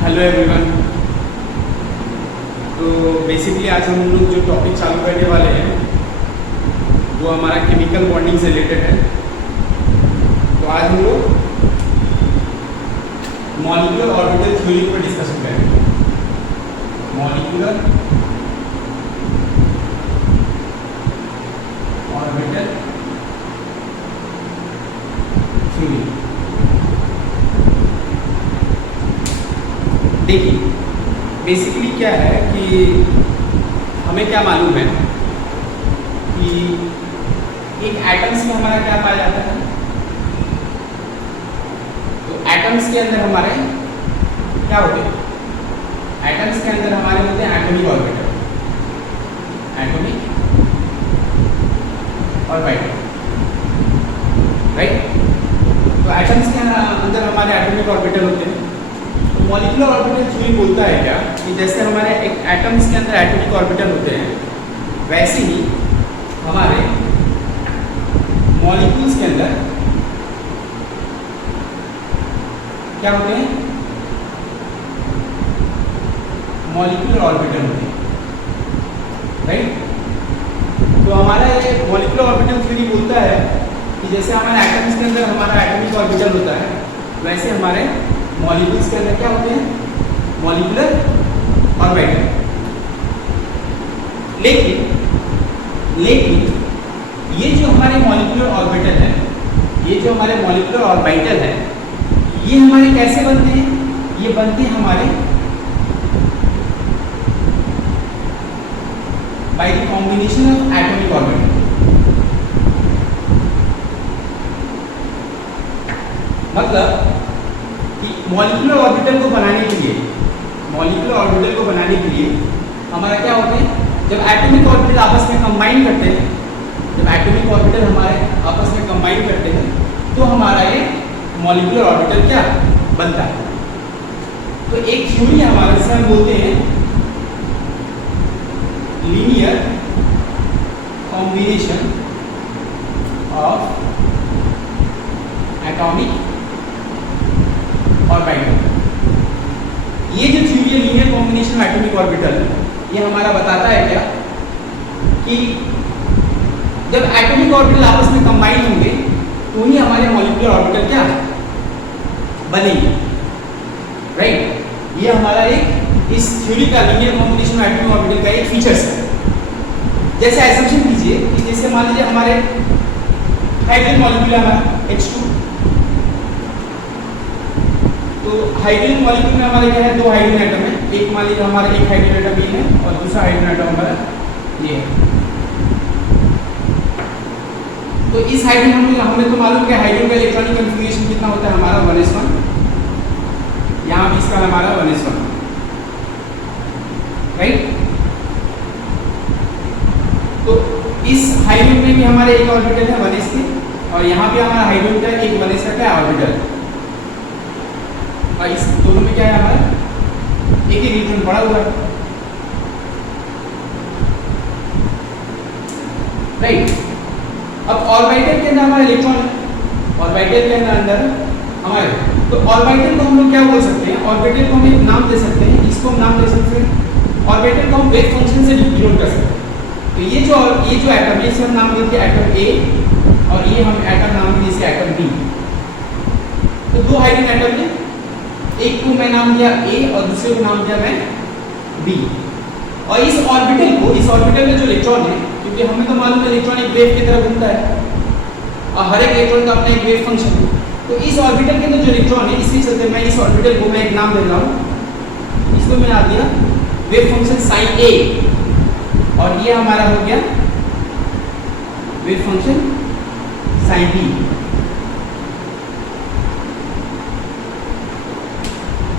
Hello everyone. तो basically आज हम लोग जो टॉपिक चालू करने वाले हैं वो हमारा केमिकल बॉन्डिंग से रिलेटेड है। तो आज हम लोग मॉलिक्यूलर ऑर्बिटल थ्योरी पर डिस्कशन करेंगे। Molecular orbital theory. देखिए बेसिकली क्या है कि हमें क्या मालूम है कि एक एटम्स में हमारा क्या पाया जाता है। तो एटम्स के अंदर हमारे क्या होते हैं? एटम्स के अंदर हमारे होते हैं atomic orbital. Atomic orbital, right. तो एटम्स के अंदर हमारे एटॉमिक ऑर्बिटल होते हैं। मॉलिक्यूलर ऑर्बिटल थ्योरी बोलता है क्या कि जैसे हमारे एक एटम्स के अंदर एटॉमिक ऑर्बिटल होते हैं, वैसे ही हमारे मॉलिक्यूल्स के अंदर क्या होते हैं? मॉलिक्यूलर ऑर्बिटल होते हैं, राइट। तो हमारा ये मॉलिक्यूलर ऑर्बिटल थ्योरी बोलता है कि जैसे हमारे एटम्स के अंदर हमारा एटॉमिक ऑर्बिटल होता है, वैसे हमारे मॉलिक्यूल्स के अंदर क्या होते हैं? Molecular orbital. लेकिन ये जो हमारे मॉलिक्यूलर ऑर्बिटल है, ये जो हमारे मॉलिक्यूलर ऑर्बिटल है, ये हमारे कैसे बनते हैं? ये बनते हैं हमारे bye the combination of atomic orbital. मतलब मॉलिक्यूलर ऑर्बिटल को बनाने के लिए, मॉलिक्यूलर ऑर्बिटल को बनाने के लिए हमारा क्या होते हैं? जब एटॉमिक ऑर्बिटल आपस में कंबाइन करते हैं, जब एटॉमिक ऑर्बिटल हमारे आपस में कंबाइन करते हैं, तो हमारा ये मॉलिक्यूलर ऑर्बिटल क्या बनता है। तो एक थ्योरी हमारे जिसे हम बोलते हैं linear combination of atomic orbital. ये जो थ्योरी है linear combination of atomic orbital, ये हमारा बताता है क्या कि जब एटॉमिक ऑर्बिटल आपस में कंबाइन होंगे तो ही हमारे मॉलिक्यूलर ऑर्बिटल क्या बनेंगे, राइट। ये हमारा एक इस थ्योरी का linear combination of atomic orbital का एक फीचर्स है। जैसे एसम्पशन कीजिए कि जैसे मान लीजिए हमारे हाइड्रोजन मॉलिक्यूल है हमारा H2। तो हाइड्रोजन मॉलिक्यूल में हमारे क्या है? दो हाइड्रोजन एटम है। एक मान लीजिए हमारा एक हाइड्रोजन एटम ये है और दूसरा हाइड्रोजन एटम हमारा ये है। तो इस हाइड्रोजन हमें तो मालूम है हाइड्रोजन का इलेक्ट्रॉनिक कन्फिग्रेशन कितना होता है हमारा 1s1। यहाँ भी इसका हमारा 1s1, राइट। तो इस हाइड्रोजन में भी हमारे एक ऑर्बिटल है 1s के, और यहाँ पे हमारा हाइड्रोजन का एक 1s का क्या ऑर्बिटल, और इस दोनों में क्या है? हमारा एक इलेक्ट्रॉन पड़ा हुआ है, राइट। अब ऑर्बिटल के अंदर हमारा इलेक्ट्रॉन है, ऑर्बिटल के अंदर हमारे, तो ऑर्बिटल को हम लोग क्या बोल सकते हैं? ऑर्बिटल को हम एक नाम दे सकते हैं, इसको हम नाम दे सकते हैं, ऑर्बिटल को हम वेव फंक्शन से डिनोट कर सकते हैं। तो ये जो एटम है इसे हम नाम देते हैं एटम ए, और ये हम एटम नाम देते हैं इसे एटम बी। तो दो हाइड्रोजन एटम है, एक को मैं नाम दिया ए और दूसरे को नाम दिया मैं बी। और इस ऑर्बिटल में जो इलेक्ट्रॉन है, क्योंकि हमें तो मालूम है इलेक्ट्रॉन एक वेव की तरह घूमता है और हर एक इलेक्ट्रॉन का अपना एक वेव फंक्शन है। तो इस ऑर्बिटल के अंदर जो इलेक्ट्रॉन है, इसके चलते मैं इस ऑर्बिटल को मैं एक नाम दे रहा हूँ, इसको मैं नाम दिया वेव फंक्शन साइन ए, और ये हमारा हो गया वेव फंक्शन साइन बी।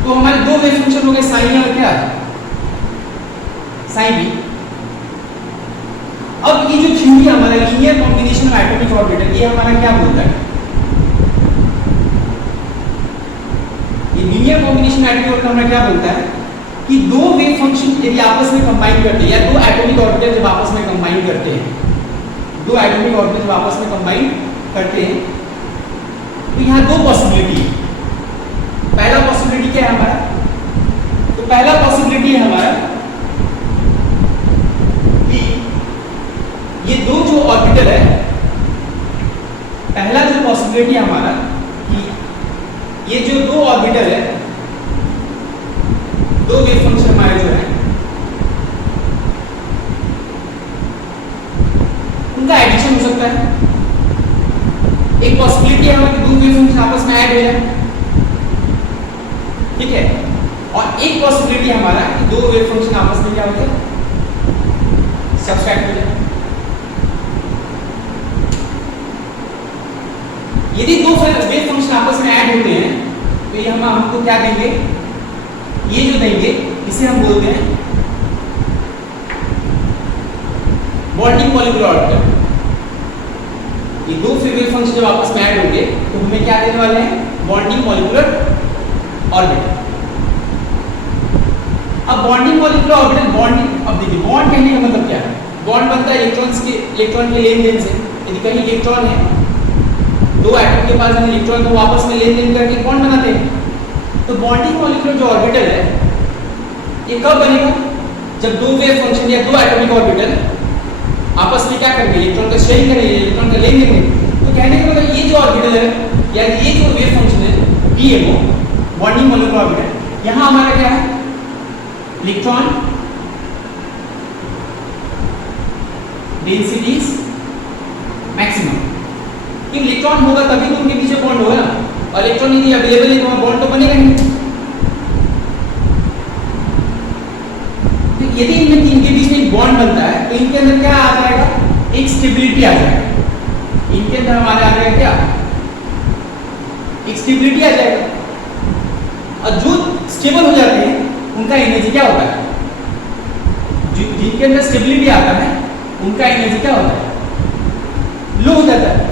तो हमारे दो वेव फंक्शन हो गए, साइन ए और क्या साइन बी। अब ये जो थ्योरी हमारा linear combination of atomic orbital, ये हमारा क्या बोलता है? ये linear combination of atomic orbital हमारा क्या बोलता है कि दो वेव फंक्शन यदि आपस में कंबाइन करते हैं, या दो एटॉमिक ऑर्बिटल जब आपस में कंबाइन करते हैं, दो एटॉमिक ऑर्बिटल जब आपस में कंबाइन करते हैं, तो यहाँ दो पॉसिबिलिटी है। पहला पॉसिबिलिटी क्या है हमारा पॉसिबिलिटी है हमारा कि ये दो जो ऑर्बिटल है, पहला जो पॉसिबिलिटी है हमारा कि ये जो दो ऑर्बिटल है, दो वेव फंक्शन हमारे जो है उनका एडिशन हो सकता है। एक पॉसिबिलिटी है हमारी दो वेव फंक्शन आपस में ऐड हो जाए, ठीक है। और एक पॉसिबिलिटी हमारा कि दो वेव फंक्शन आपस में क्या हो जाए, सब्सट्रैक्ट हो जाए। यदि दो वेव फंक्शन आपस में ऐड होते हैं तो ये हम हमको क्या देंगे, ये जो देंगे इसे हम बोलते हैं बॉन्डिंग मॉलिक्यूलर ऑर्बिटल। ये दो वेव फंक्शन जब आपस में ऐड होंगे तो हमें क्या देने वाले हैं, बॉन्डिंग मॉलिक्यूलर ऑर्बिटल। अब बॉन्डिंग मॉलिक्यूलर ऑर्बिटल, बॉन्डिंग, अब देखिए बॉन्ड कहने का मतलब क्या है, बॉन्ड बनता है इलेक्ट्रॉन के लेन देन से। यदि कहीं इलेक्ट्रॉन है, दो एटम के पास इलेक्ट्रॉन को आपस में लेन देन करके बॉन्ड बनाते हैं। तो बॉन्डिंग मॉलिक्यूलर जो ऑर्बिटल है ये कब बनेगा, जब दो वेव फंक्शन या दो एटॉमिक ऑर्बिटल आपस में क्या करेंगे, इलेक्ट्रॉन का शेयरिंग करेंगे, इलेक्ट्रॉन का लेन देंगे। तो कहने का मतलब ये जो ऑर्बिटल है या ये जो वेव फंक्शन है बीएमओ, बॉन्डिंग मॉलिक्यूलर ऑर्बिटल, यहां हमारा क्या है, electron density is maximum. Electron होगा तभी तो उनके पीछे बॉन्ड होगा ना, और इलेक्ट्रॉन यदि अवेलेबल है तो बॉन्ड तो बनेगा नहीं। तो यदि इनके बीच में एक बॉन्ड बनता है तो इनके अंदर क्या आ जाएगा, एक स्टेबिलिटी आ जाएगा। इनके अंदर हमारे आ जाएगा क्या, एक स्टेबिलिटी आ जाएगा। और जो स्टेबल हो जाते हैं उनका एनर्जी क्या होता है, जिनके अंदर स्टेबिलिटी आता है उनका एनर्जी क्या होता है, लो हो जाता है।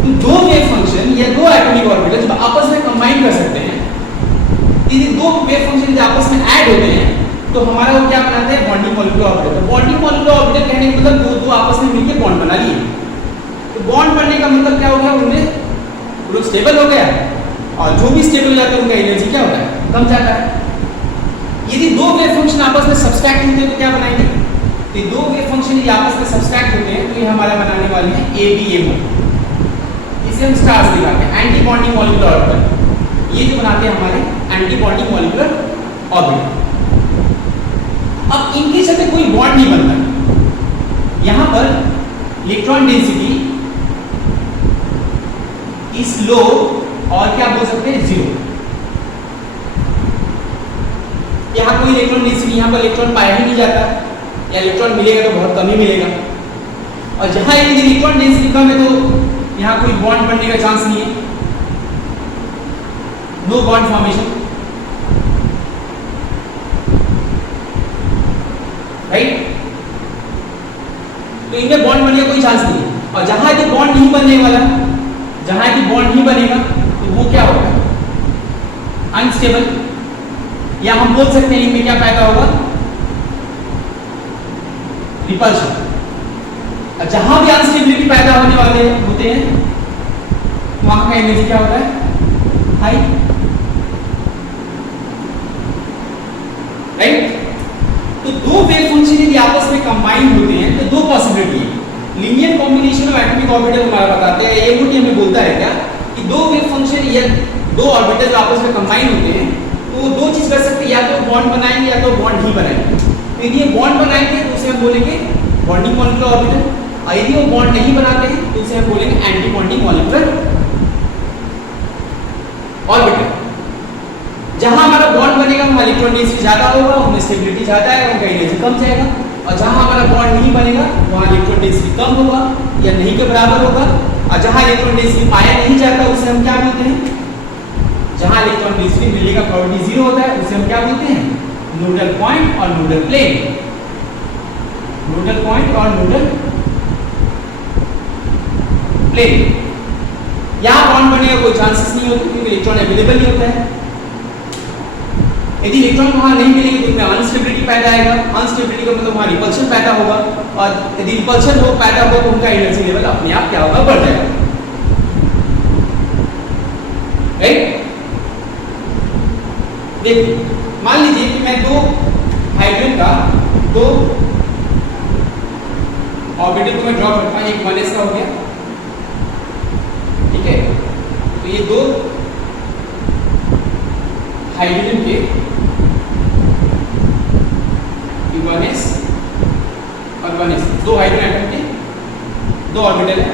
तो दो वेव फंक्शन या दो एटॉमिक ऑर्बिटल जब आपस में कंबाइन कर सकते हैं, यदि दो वेव फंक्शन जब आपस में ऐड होते हैं तो हमारा वो क्या बनाते हैं, bonding molecular orbital. Bonding molecular orbital कहने का मतलब दो आपस में मिलकर बॉन्ड बना लिए। तो बॉन्ड बनने का मतलब क्या हो गया, उनमें वो स्टेबल हो गया, और जो भी स्टेबल हो जाता है उनका एनर्जी क्या होता है, कम जाता है। यदि दो वेव फंक्शन आपस में सब्सट्रैक्ट होते हैं तो क्या बनाएंगे, तो दो वेव फंक्शन यदि आपस में सब्सट्रैक्ट होते हैं तो ये हमारा बनाने वाले हैं ABMO। इसे हम स्टार्स दिखाते हैं, एंटी बॉन्डिंग मॉलिक्यूलर ऑर्बिटल। ये जो बनाते हैं हमारे एंटी बॉन्डिंग मॉलिक्यूलर ऑर्बिटल। अब इनके साथ कोई बॉन्ड नहीं बनता, यहां पर इलेक्ट्रॉन डेंसिटी इज लो, और क्या बोल सकते हैं, जीरो। यहां कोई इलेक्ट्रॉन डेंसिटी, यहां पर इलेक्ट्रॉन पाया ही नहीं जाता, या इलेक्ट्रॉन मिलेगा तो बहुत कम ही मिलेगा। और जहां यदि इलेक्ट्रॉन डेंसिटी कम है तो यहां कोई बॉन्ड बनने का चांस नहीं है, नो बॉन्ड फॉर्मेशन, राइट। तो इनमें बॉन्ड बनने का कोई चांस नहीं है। और जहां यदि बॉन्ड नहीं बनने वाला, जहां यदि बॉन्ड नहीं बनेगा तो वो क्या होगा, अनस्टेबल, या हम बोल सकते हैं इनमें क्या पैदा होगा, रिपल्शन। और जहां भी अनस्टेबिलिटी पैदा होने वाले होते हैं वहां का एनर्जी क्या होता है, हाई, राइट। तो दो वेव फंक्शन यदि आपस में कंबाइन होते हैं तो दो पॉसिबिलिटी है, linear combination of atomic orbital हमारा बताते हैं। AMOT हमें बोलता है क्या कि दो वेव फंक्शन या दो ऑर्बिटल आपस में कंबाइन होते हैं तो वो दो चीज कर सकते हैं, या तो बॉन्ड बनाएंगे या तो बॉन्ड ही बनाएंगे। तो यदि ये बॉन्ड बनाएंगे तो उसे हम बोलेंगे बॉन्डिंग मॉलिक्यूलर ऑर्बिटल, और यदि वो बॉन्ड नहीं बनाते हैं तो उसे हम बोलेंगे एंटी बॉन्डिंग मॉलिक्यूलर ऑर्बिटल। जहां हमारा बॉन्ड बनेगा वहां इलेक्ट्रॉन डेंसिटी ज्यादा होगा, उनमें स्टेबिलिटी ज्यादा है, उनका एनर्जी कम जाएगा। और जहां हमारा बॉन्ड नहीं बनेगा वहां इलेक्ट्रॉन डेंसिटी कम होगा या नहीं के बराबर होगा। और जहां इलेक्ट्रॉन डेंसिटी पाया नहीं जाता उसे हम क्या बोलते हैं, जहां इलेक्ट्रॉन डेंसिटी मिलने का प्रोबेबिलिटी 0 होता है उसे हम क्या बोलते हैं, नोडल पॉइंट और नोडल प्लेन। नोडल पॉइंट और नोडल प्लेन। यहां बॉन्ड बनने का कोई चांसेस नहीं होते क्योंकि इलेक्ट्रॉन अवेलेबल नहीं होता है। यदि इलेक्ट्रॉन वहां नहीं मिलेंगे तो उसमें अनस्टेबिलिटी पैदा आएगा, अनस्टेबिलिटी का मतलब वहां रिपल्शन पैदा होगा, और यदि रिपल्शन हो पैदा होगा तो उनका एनर्जी लेवल अपने आप क्या होगा, बढ़ जाएगा, राइट। देखिए मान लीजिए कि मैं दो हाइड्रोजन का दो ऑर्बिटल को मैं ड्रॉ करता हूं, एक 1s का हो गया, ठीक है। तो ये दो हाइड्रोजन के 1s और 1s, दो हाइड्रोजन एटम के दो ऑर्बिटल है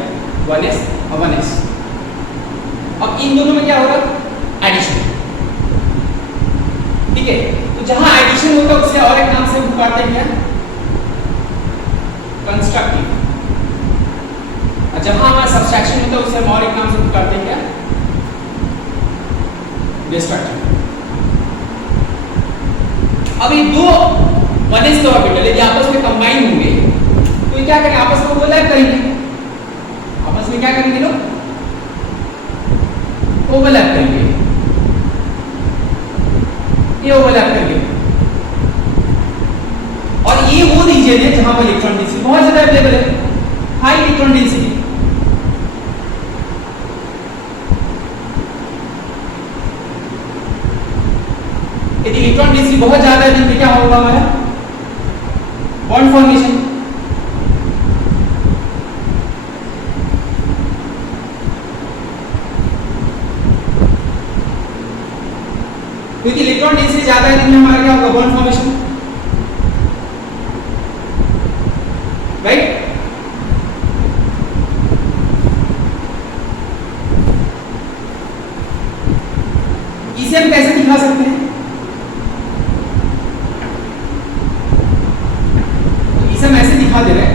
1s और 1s। अब इन दोनों में क्या होगा? एडिशन, ठीक है। तो जहां एडिशन होता है उससे और एक नाम से पुकारते हैं क्या? कंस्ट्रक्टिव। और जहां हमारा सब्सट्रैक्शन होता है उससे हम और एक नाम से पुकारते हैं क्या? डिस्ट्रक्टिव। अब ये दो 1s के ऑर्बिटल यदि आपस में कंबाइन होंगे तो ये क्या करेंगे? आपस में ओवरलैप करेंगे। आपस में क्या करेंगे लोग? ओवरलैप करेंगे, ये ओवरलैप करेंगे। और ये वो रीजन है जहां पर इलेक्ट्रॉन डेंसिटी बहुत ज्यादा अवेलेबल है, हाई इलेक्ट्रॉन डेंसिटी। यदि इलेक्ट्रॉन डेंसिटी बहुत ज्यादा है तो क्या होगा? हमारा बॉन्ड फॉर्मेशन। क्योंकि इलेक्ट्रॉन डेंसिटी ज्यादा है तो हमारा क्या होगा? Bond formation, right. इसे हम कैसे दिखा सकते हैं? तो इसे हम ऐसे दिखा दे रहे हैं,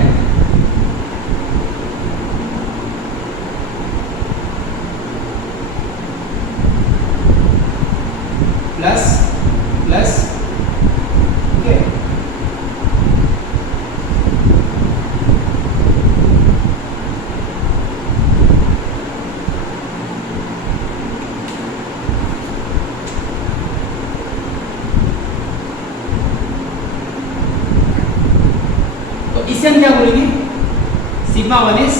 प्लस प्लस, ठीक है। तो इसे हम क्या बोलेंगे? Sigma 1s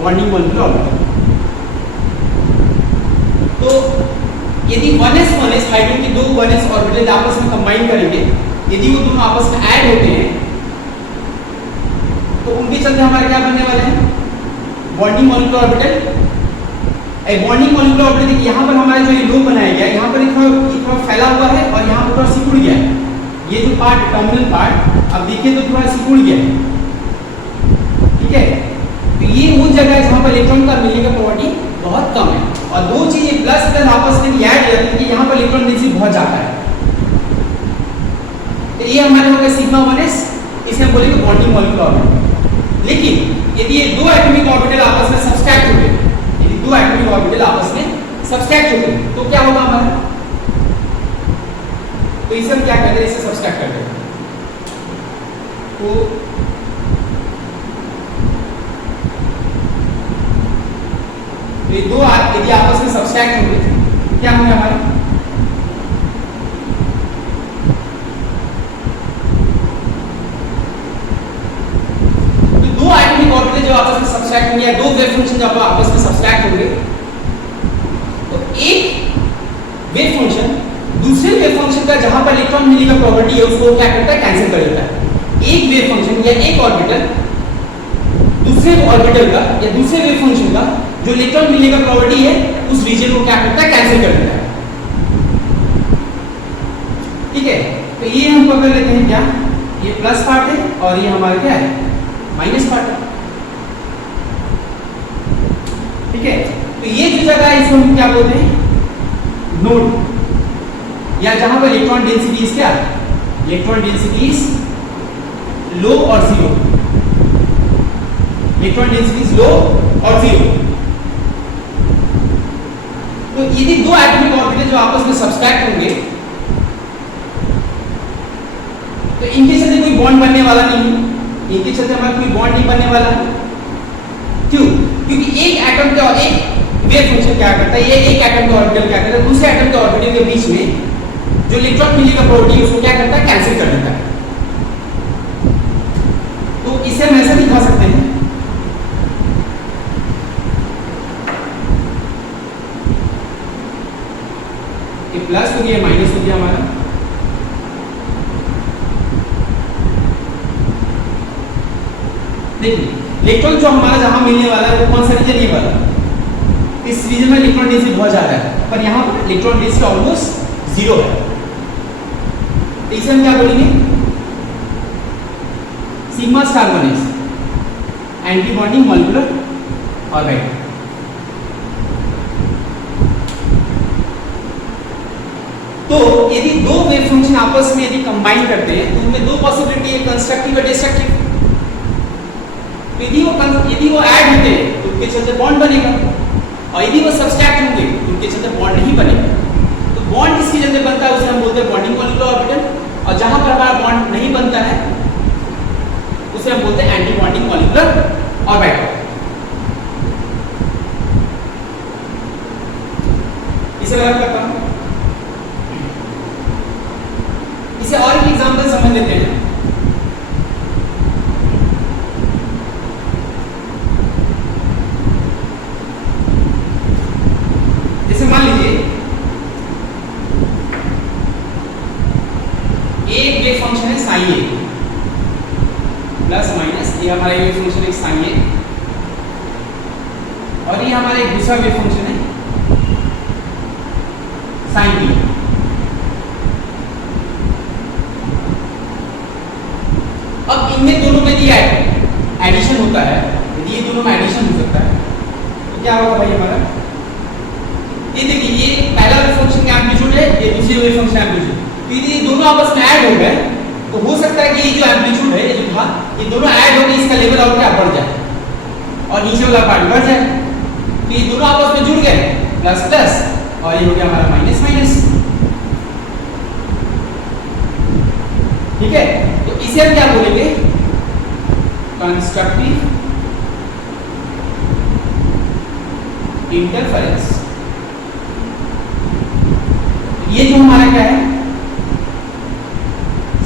bonding molecular orbital. तो यदि 1s हाइड्रोजन की दो 1s ऑर्बिटल आपस में कंबाइन करेंगे, यदि वो दोनों आपस में ऐड होते हैं तो उनके चलते हमारे क्या बनने वाले हैं? Bonding molecular orbital. Bonding molecular orbital देखिए यहाँ पर हमारा जो ये लोब बनाया गया है, यहाँ पर थोड़ा फैला हुआ है और यहाँ पर थोड़ा सिकुड़ गया है। ये जो पार्ट टर्मिनल पार्ट अब देखिए तो थोड़ा सिकुड़ गया है, ठीक है। तो ये वो जगह है जहाँ पर इलेक्ट्रॉन का मिलने का प्रोबेबिलिटी बहुत कम है। और दो चीजें प्लस प्लस आपस में ऐड हो जाती है कि यहाँ पर इलेक्ट्रॉन डेंसिटी बहुत ज्यादा है। तो ये हमारे हो गया सिग्मा 1s, इसे हम बोलेंगे बॉन्डिंग मॉलिक्यूलर ऑर्बिटल। लेकिन यदि ये दो एटॉमिक ऑर्बिटल आपस में सब्सट्रैक्ट हो गए, यदि दो एटॉमिक ऑर्बिटल आपस में सब्सट्रैक्ट हो गए तो क्या होगा हमारा? तो इसे हम क्या कहते हैं? इसे सब्सट्रैक्ट करते हैं। तो ये दो यदि आपस में सब्सट्रैक्ट होंगे तो क्या होंगे हमारे? तो दो एटॉमिक ऑर्बिटल जो आपस में सब्सट्रैक्ट होंगे या दो वेव फंक्शन जब आपस में सब्सट्रैक्ट होंगे तो एक वेव फंक्शन दूसरे वेव फंक्शन का जहां पर इलेक्ट्रॉन मिलने का प्रोबेबिलिटी है उसको क्या करता है? कैंसिल कर देता है। एक वेव फंक्शन या एक ऑर्बिटल दूसरे ऑर्बिटल का या दूसरे वेव फंक्शन का जो इलेक्ट्रॉन मिलने का प्रोबेबिलिटी है उस रीजन को क्या करता है? कैंसिल कर देता है, ठीक है। तो ये हम पकड़ लेते हैं क्या? ये प्लस पार्ट है और ये हमारा क्या है? माइनस पार्ट है, ठीक है। तो ये जो जगह है इसको हम क्या बोलते हैं? नोड, या जहां पर इलेक्ट्रॉन डेंसिटी इज क्या? इलेक्ट्रॉन डेंसिटी इज लो और जीरो। इलेक्ट्रॉन डेंसिटी इज लो और जीरो। तो यदि दो एटॉमिक ऑर्बिटल जो आपस में सब्सट्रैक्ट होंगे तो इनके चलते कोई बॉन्ड बनने वाला नहीं है, इनके चलते हमारा कोई बॉन्ड नहीं बनने वाला। क्यों? क्योंकि एक एटम का एक वेव फंक्शन क्या करता है? ये एक एटम का ऑर्बिटल क्या करता है? दूसरे एटम के ऑर्बिटल के बीच में जो इलेक्ट्रॉन मिलने का प्रोबेबिलिटी है उसको क्या करता है? कैंसिल कर देता है। तो इसे हम ऐसा दिखा सकते हैं, ये प्लस हो गया माइनस हो गया हमारा। देखिए इलेक्ट्रॉन जो हमारा जहां मिलने वाला है वो कौन सा रीजन, ये वाला। इस रीजन में इलेक्ट्रॉन डेंसिटी बहुत ज्यादा है, पर यहाँ पर इलेक्ट्रॉन डेंसिटी ऑलमोस्ट 0 है। तो इसे हम क्या बोलेंगे, sigma star 1s anti bonding molecular orbital. तो यदि दो वेव फंक्शन आपस में यदि कंबाइन करते हैं तो उनमें दो पॉसिबिलिटी है, कंस्ट्रक्टिव और डिस्ट्रक्टिव। यदि वो ऐड होते हैं तो उनके चलते बॉन्ड बनेगा, और यदि वो सब्सट्रैक्ट होंगे तो उनके चलते बॉन्ड नहीं बनेगा। तो बॉन्ड किसके चलते बनता है उसे हम बोलते हैं बॉन्डिंग मॉलिक्यूलर ऑर्बिटल, और जहां पर हमारा बॉन्ड नहीं बनता है उसे हम बोलते हैं एंटी बॉन्डिंग मॉलिक्यूलर ऑर्बिटल। इसे मैं करता हूं, इसे और एक एग्जांपल समझ लेते हैं। जैसे मान लीजिए एक वेव फंक्शन है साइन ए प्लस माइनस, ये हमारा वेव फंक्शन है साइन ए, और ये हमारा एक दूसरा वेव फंक्शन है साइन बी। अब इनमें दोनों में यदि एडिशन होता है, यदि ये दोनों में एडिशन हो सकता है तो क्या होगा भाई हमारा, ये देखिए ये पहला वेव फंक्शन का एम्पलीट्यूड है, ये दूसरी वेव फंक्शन एम्पलीट्यूड। तो यदि ये दोनों आपस में ऐड हो गए तो हो सकता है कि ये जो एम्पलीट्यूड है ये जो था ये दोनों ऐड होकर इसका लेवल और क्या बढ़ जाए और नीचे वाला पार्ट बढ़ जाए। तो ये दोनों आपस में जुड़ गए प्लस प्लस, और ये हो गया हमारा माइनस माइनस। ठीक है, तो इसे हम क्या बोलेंगे, कंस्ट्रक्टिव इंटरफेरेंस। ये जो हमारा क्या है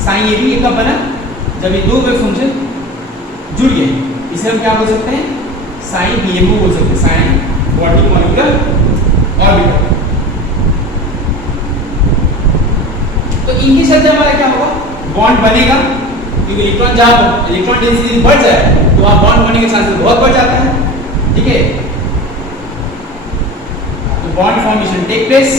साइन ए बी, ये कब बना, जब ये दो वेव फंक्शन जुड़ गए। इसे हम क्या बोल सकते हैं, साइन बी एम बोल सकते हैं, साइन बॉन्डिंग मॉलिक्यूलर ऑर्बिटल। तो इनके चलते हमारा क्या होगा, बॉन्ड बनेगा, क्योंकि इलेक्ट्रॉन जहां इलेक्ट्रॉन डेंसिटी बढ़ जाए तो वहां बॉन्ड बनने के चांसेस बहुत बढ़ जाता है। ठीक है, तो बॉन्ड फॉर्मेशन टेक प्लेस।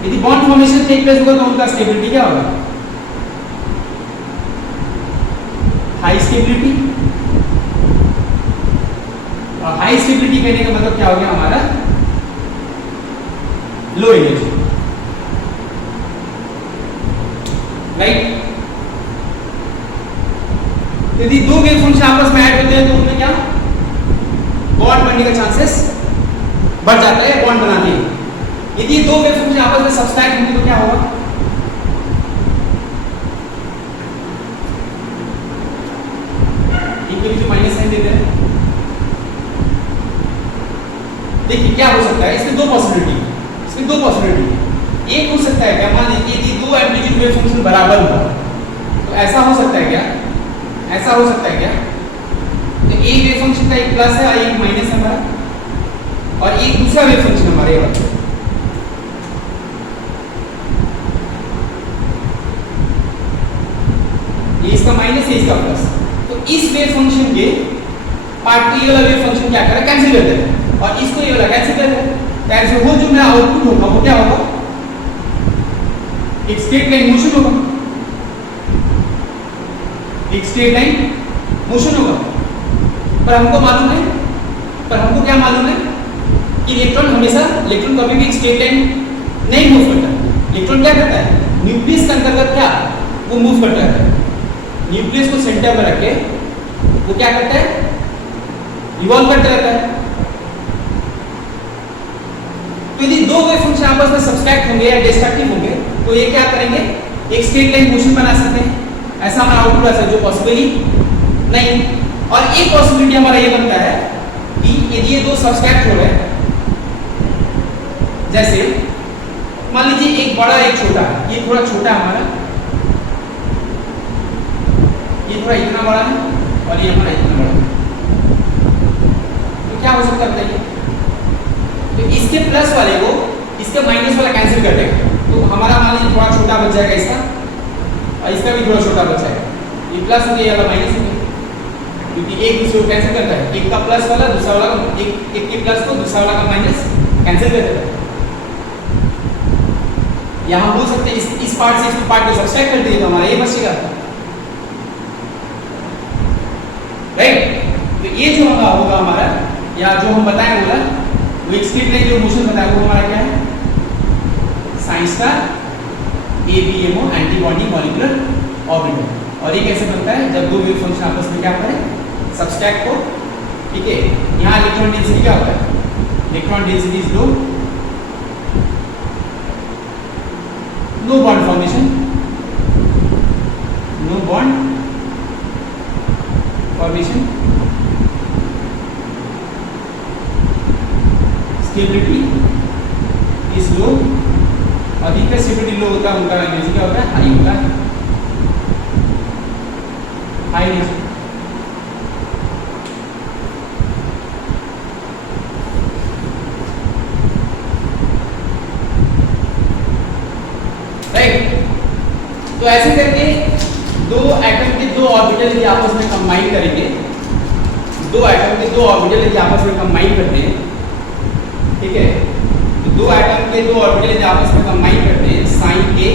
यदि बॉन्ड फॉर्मेशन टेक प्लेस होगा तो उनका स्टेबिलिटी क्या होगा, हाई स्टेबिलिटी। और हाई स्टेबिलिटी कहने का मतलब क्या हो गया हमारा, लो एनर्जी, राइट। यदि दो वेव फंक्शन आपस में ऐड होते हैं तो उनमें क्या बॉन्ड बनने का चांसेस बढ़ जाता है, बॉन्ड बनाते हैं। यदि ये दो वेव फंक्शन आपस में सब्सट्रैक्ट होंगे तो क्या होगा, इनके बीच माइनस साइन दे दे रहे हैं। देखिए क्या हो सकता है, इसमें दो पॉसिबिलिटी एक हो सकता है क्या, मान लीजिए यदि दो एम्पलीट्यूड वेव फंक्शन बराबर हुआ तो ऐसा हो सकता है क्या, ऐसा हो सकता है क्या, तो एक वेव फंक्शन का एक प्लस है और एक माइनस है हमारा, और एक दूसरा वेव फंक्शन हमारे वाला, ये इसका माइनस है इसका प्लस। तो इस वेव फंक्शन के पार्ट को ये वाला वेव फंक्शन क्या करेगा, कैंसिल कर देगा, और इसको ये वाला कैंसिल कर देगा। तो ऐसे वो जो मेरा आउटपुट होगा वो क्या होगा, एक स्ट्रेट लाइन मोशन होगा, एक स्ट्रेट लाइन मोशन होगा। पर हमको मालूम है, पर हमको क्या मालूम है कि इलेक्ट्रॉन कभी भी एक स्ट्रेट लाइन नहीं मूव करता। इलेक्ट्रॉन क्या करता है, न्यूक्लियस के अंतर्गत क्या वो मूव करता है, न्यूक्लियस को सेंटर में रख के वो क्या करता है, रिवॉल्व करता रहता है। तो यदि दो वेव फंक्शन आपस में सब्सट्रैक्ट होंगे या डिस्ट्रक्टिव होंगे तो ये क्या करेंगे, एक स्ट्रेट लाइन मोशन बना सकते हैं। ऐसा हमारा आउटपुट आ सकता है जो पॉसिबल ही नहीं। और एक पॉसिबिलिटी हमारा ये बनता है कि यदि ये दो सब्सट्रैक्ट हो रहे, जैसे मान लीजिए एक बड़ा एक छोटा, ये थोड़ा छोटा हमारा, ये थोड़ा इतना बड़ा है और ये हमारा इतना बड़ा है। क्या हो सकता है बताइए? तो इसके प्लस वाले को इसके माइनस वाला कैंसिल कर देगा, तो हमारा मान लीजिए थोड़ा छोटा बच जाएगा इसका, और इसका भी थोड़ा छोटा बच जाएगा। ये प्लस हो गया, वाला माइनस हो गया, क्योंकि एक दूसरे को कैंसिल करता है। एक का प्लस वाला दूसरा वाला एक के प्लस को दूसरा वाला का माइनस कैंसिल कर देता है। यहाँ बोल सकते हैं इस पार्ट से इस पार्ट को सब्सट्रैक्ट कर दिए तो हमारा ये बचेगा, राइट। तो ये जो होगा हमारा, या जो हम बताए होगा वो एक स्ट्रेट लाइन जो मोशन बताया वो हमारा क्या है? Sign star ABMO anti bonding molecular orbital. और ये कैसे बनता है? जब दो वेव फंक्शन आपस में क्या करें? सब्सट्रैक्ट को, ठीक है। यहाँ इलेक्ट्रॉन डेंसिटी क्या होता है? Electron density is low, no bond formation, no bond formation, stability is low. अधिक स्टेबिलिटी लो होता है उनका एनर्जी क्या होता है? हाई होता है, हाई एनर्जी। तो ऐसे करके दो एटम के दो ऑर्बिटल यदि आपस में कंबाइन करेंगे, दो एटम के दो ऑर्बिटल यदि आपस में कंबाइन करते हैं, ठीक है, तो दो एटम के दो ऑर्बिटल यदि आपस में कंबाइन करते हैं साइन A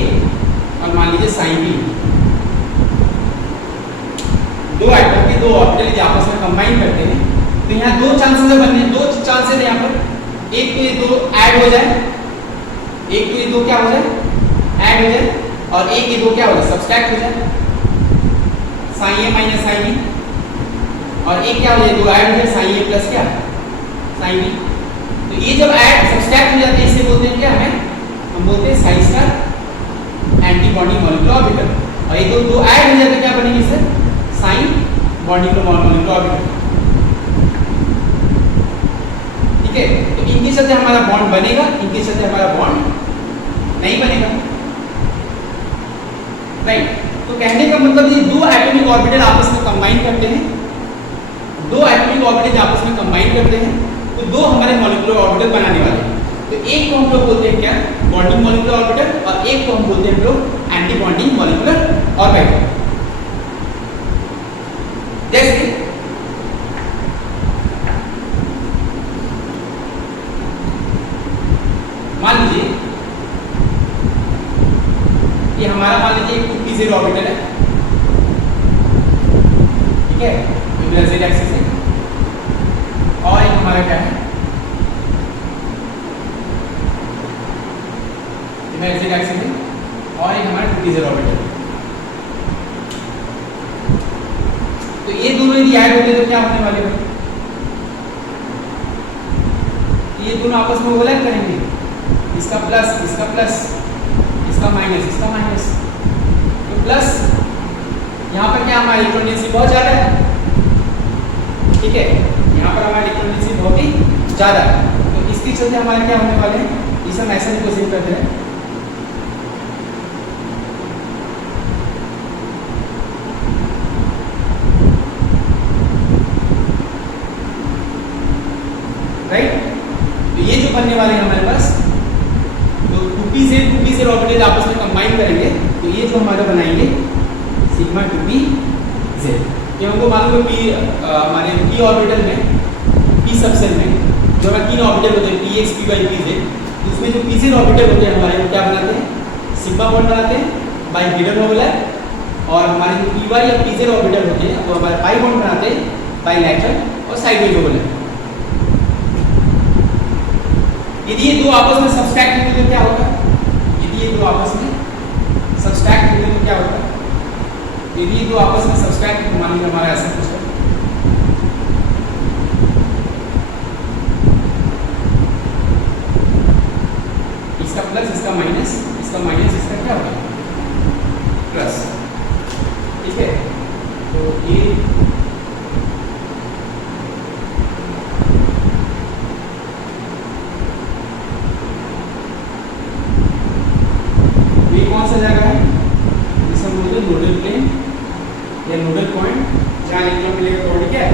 और मान लीजिए साइन B, दो एटम के दो ऑर्बिटल यदि आपस में कंबाइन करते हैं तो यहाँ दो चांसेस है बनने, दो चांसेस है यहाँ पर। एक तो ये दो ऐड हो जाए, एक तो ये दो क्या हो जाए? ऐड हो जाए, और एक ये दो क्या हो जाए? सब्सट्रैक्ट हो जाए, sine A minus sine B, और एक क्या हो जाए? दो ऐड हो जाए, साइन A प्लस क्या? Sine B। तो ये जब ऐड सब्सट्रैक्ट हो जाते हैं इसे बोलते हैं क्या है? हम बोलते हैं sine star anti bonding molecular orbital. और ये दो ऐड हो जाते क्या बनेंगे sir? Sine bonding molecular orbital, ठीक है। तो इनके साथ हमारा बॉन्ड बनेगा, इनके साथ हमारा बॉन्ड नहीं बनेगा, राइट। तो कहने का मतलब ये दो एटॉमिक ऑर्बिटल आपस में कंबाइन करते हैं, दो एटॉमिक ऑर्बिटल आपस में कंबाइन करते हैं तो दो हमारे मॉलिक्यूलर ऑर्बिटल बनाने वाले हैं। तो एक को हम लोग बोलते हैं क्या? बॉन्डिंग मॉलिक्यूलर ऑर्बिटल, और एक को हम बोलते हैं हम लोग एंटी बॉन्डिंग मॉलिक्यूलर ऑर्बिटल। जैसे मान लीजिए ये हमारा मान लीजिए एक 2p0 ऑर्बिटल है, ठीक है, z एक्सिस है, और एक हमारा क्या है? z एक्सिस है, और एक हमारा 2p0 ऑर्बिटल। तो ये दोनों यदि ऐड होते तो क्या होने वाले हैं? ये दोनों आपस में ओवरलैप करेंगे, इसका प्लस इसका प्लस, इसका माइनस इसका माइनस, तो प्लस यहाँ पर क्या हमारा इलेक्ट्रॉन डेंसिटी बहुत ज़्यादा है, ठीक है, यहाँ पर हमारा इलेक्ट्रॉन डेंसिटी बहुत ही ज़्यादा है। तो इसके चलते हमारे क्या होने वाले हैं? इसे हम ऐसा रिप्रेजेंट करते हैं, राइट। तो ये जो बनने वाले हैं हमारे पास, तो 2p ऑर्बिटल आपस में कंबाइन करेंगे तो ये जो हमारा बनाएंगे सिग्मा 2pz। ये हमको मालूम है कि हमारे p ऑर्बिटल में, p सबसेल में जो हमारे तीन ऑर्बिटल होते हैं px py pz, उसमें जो pz ऑर्बिटल होते हैं हमारे वो क्या बनाते हैं? सिग्मा बॉन्ड बनाते हैं बाय हिडन ओवरलैप, और हमारे जो py या pz ऑर्बिटल होते हैं वो हमारे पाई बॉन्ड बनाते हैं बाय लैटरल और साइडवेज ओवरलैप। यदि ये दो आपस में सब्सट्रैक्ट होते तो क्या होता? यदि ये दो आपस में सब्सट्रैक्ट होते तो क्या होता? यदि ये दो आपस में सब्सट्रैक्ट तो मान लीजिए हमारा ऐसा कुछ है, इसका प्लस इसका माइनस, इसका माइनस इसका क्या होगा? प्लस, ठीक है। तो ये कौन सा जगह है? जिसे हम बोलते हैं नोडल प्लेन या नोडल पॉइंट, जहाँ इलेक्ट्रॉन मिलेगा तो क्या है?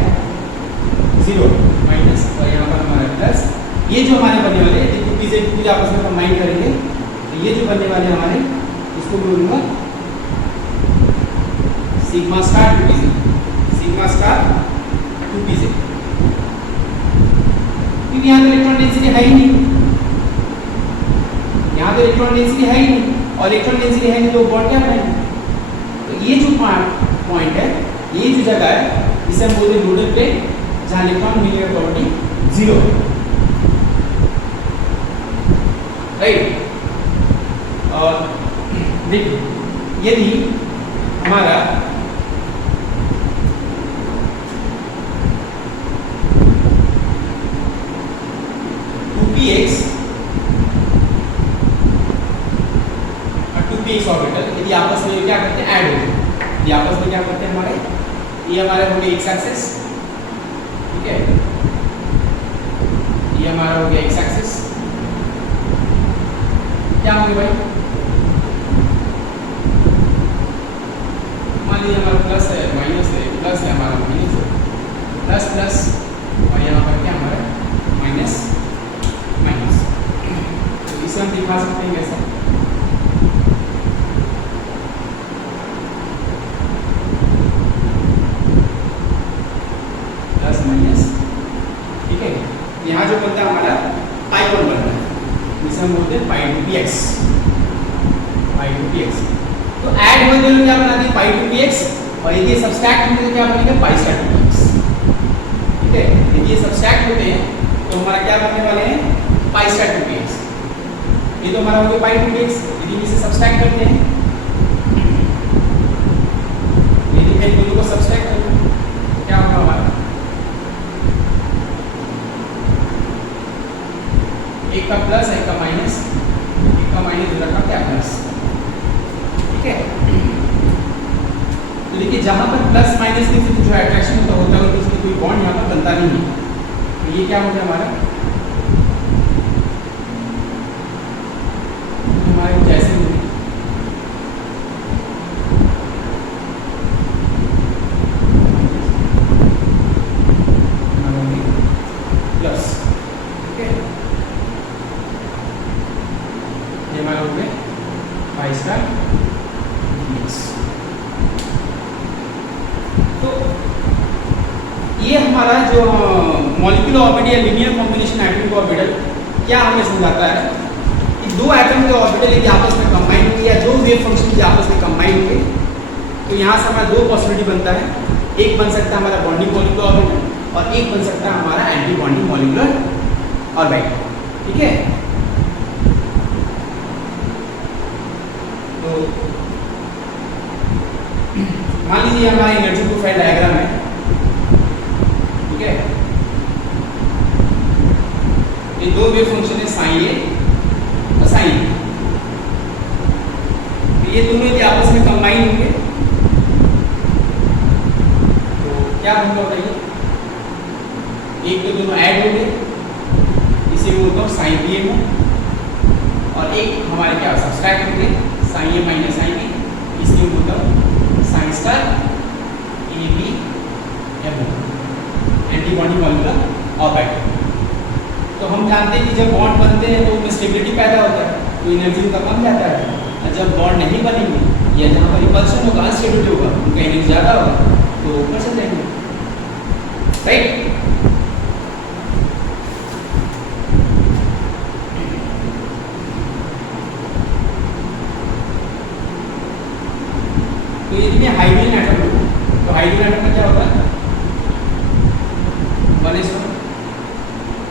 0 माइनस, और ये जो हमारे बनने वाले हैं 2p से 2p आपस में कंबाइन करेंगे तो ये जो बनने वाले हमारे इसको बोलूँगा सिग्मा स्टार 2p से, सिग्मा स्टार 2p से, क्योंकि यहाँ तो इलेक्ट्रॉन डेंसिटी है ही नहीं, यहाँ तो इलेक्ट्रॉन डेंसिटी है ही नहीं, और इलेक्ट्रॉन डेंसिटी है नहीं तो बॉन्ड क्या बनाएंगे। तो ये जो पॉइंट है, ये जो जगह है, इसे हम बोलते हैं नोडल प्लेन, जहाँ इलेक्ट्रॉन न्यूक्लियर प्रॉपर्टी 0 है, राइट। और देखिए यदि हमारा px और 2px ऑर्बिटल यदि आपस में क्या करते हैं, ऐड होते हैं, यदि आपस में क्या करते हैं हमारे, ये हमारा हो गया एक्स एक्सिस, ठीक है, ये हमारा हो गया एक्स एक्सिस, क्या होंगे भाई, मान लीजिए हमारा प्लस है माइनस है, प्लस है हमारा माइनस है, प्लस प्लस, और यहाँ पर क्या हमारा माइनस माइनस, तो इसे हम दिखा सकते हैं कैसा, प्लस माइनस, ठीक है। यहाँ जो बनता है हमारा पाई 1 बनता है, इसे हम बोलते हैं पाई 2px, पाई 2px। तो ऐड होने के लिए क्या बनाते हैं पाई 2px, और यदि सब्सट्रैक्ट होने के लिए क्या बनेगा पाई स्टार 2px, ठीक है। यदि ये सब्सट्रैक्ट होते हैं तो हमारा क्या बनने वाले हैं पाई स्टार 2px, ये तो हमारा हो गया पाई 2px। यदि इसे सब्सट्रैक्ट करते हैं, यदि मैं दोनों को सब्सट्रैक्ट करूं तो क्या होगा हमारा, एक का प्लस एक का माइनस, एक का माइनस दूसरा का क्या प्लस, ठीक है। तो देखिए जहां पर प्लस माइनस के जो अट्रैक्शन होता है तो उसमें कोई बॉन्ड यहाँ पर बनता नहीं है, तो ये क्या हो गया हमारा, हमारे जैसे प्लस, ठीक है, ये हमारा हो गया पाई स्टार 2px। तो ये हमारा जो मॉलिक्यूलर ऑर्बिटल या लीनियर कॉम्बिनेशन एटॉमिक ऑर्बिटल क्या हमें समझाता है कि दो एटम के ऑर्बिटल यदि आपस में कंबाइन होंगे या जो वेव फंक्शन यदि आपस में कंबाइन होंगे तो यहाँ से हमारा दो पॉसिबिलिटी बनता है, एक बन सकता है हमारा बॉन्डिंग मॉलिक्यूलर ऑर्बिटल और एक बन सकता है हमारा एंटी बॉन्डिंग मॉलिक्यूलर ऑर्बिटल, ठीक है। तो मान लीजिए हमारा एनर्जी प्रोफाइल डायग्राम है, ठीक है, ये दो वेव फंक्शन है साइन ए और साइन बी, तो ये दोनों यदि आपस में कंबाइन होंगे तो क्या होगा बताइए, एक तो दोनों ऐड होंगे, इसे बोलता हूँ साइन बी एम, और एक हमारे क्या सब्सट्रैक्ट होंगे sine A minus sine B, इसके बोलता हूँ sine star A B M, anti bonding molecular orbital. तो हम जानते हैं कि जब बॉन्ड बनते हैं तो उनमें स्टेबिलिटी पैदा होता है, तो एनर्जी उनका कम जाता है, और जब बॉन्ड नहीं बनेंगे या जहाँ पर रिपल्शन होगा अनस्टेबिलिटी होगा उनका एनर्जी ज़्यादा होगा तो ऊपर से जाएंगे, राइट। तो यदि मैं हाइड्रोजन एटम लूँ तो हाइड्रोजन एटम का क्या होता है 1s1,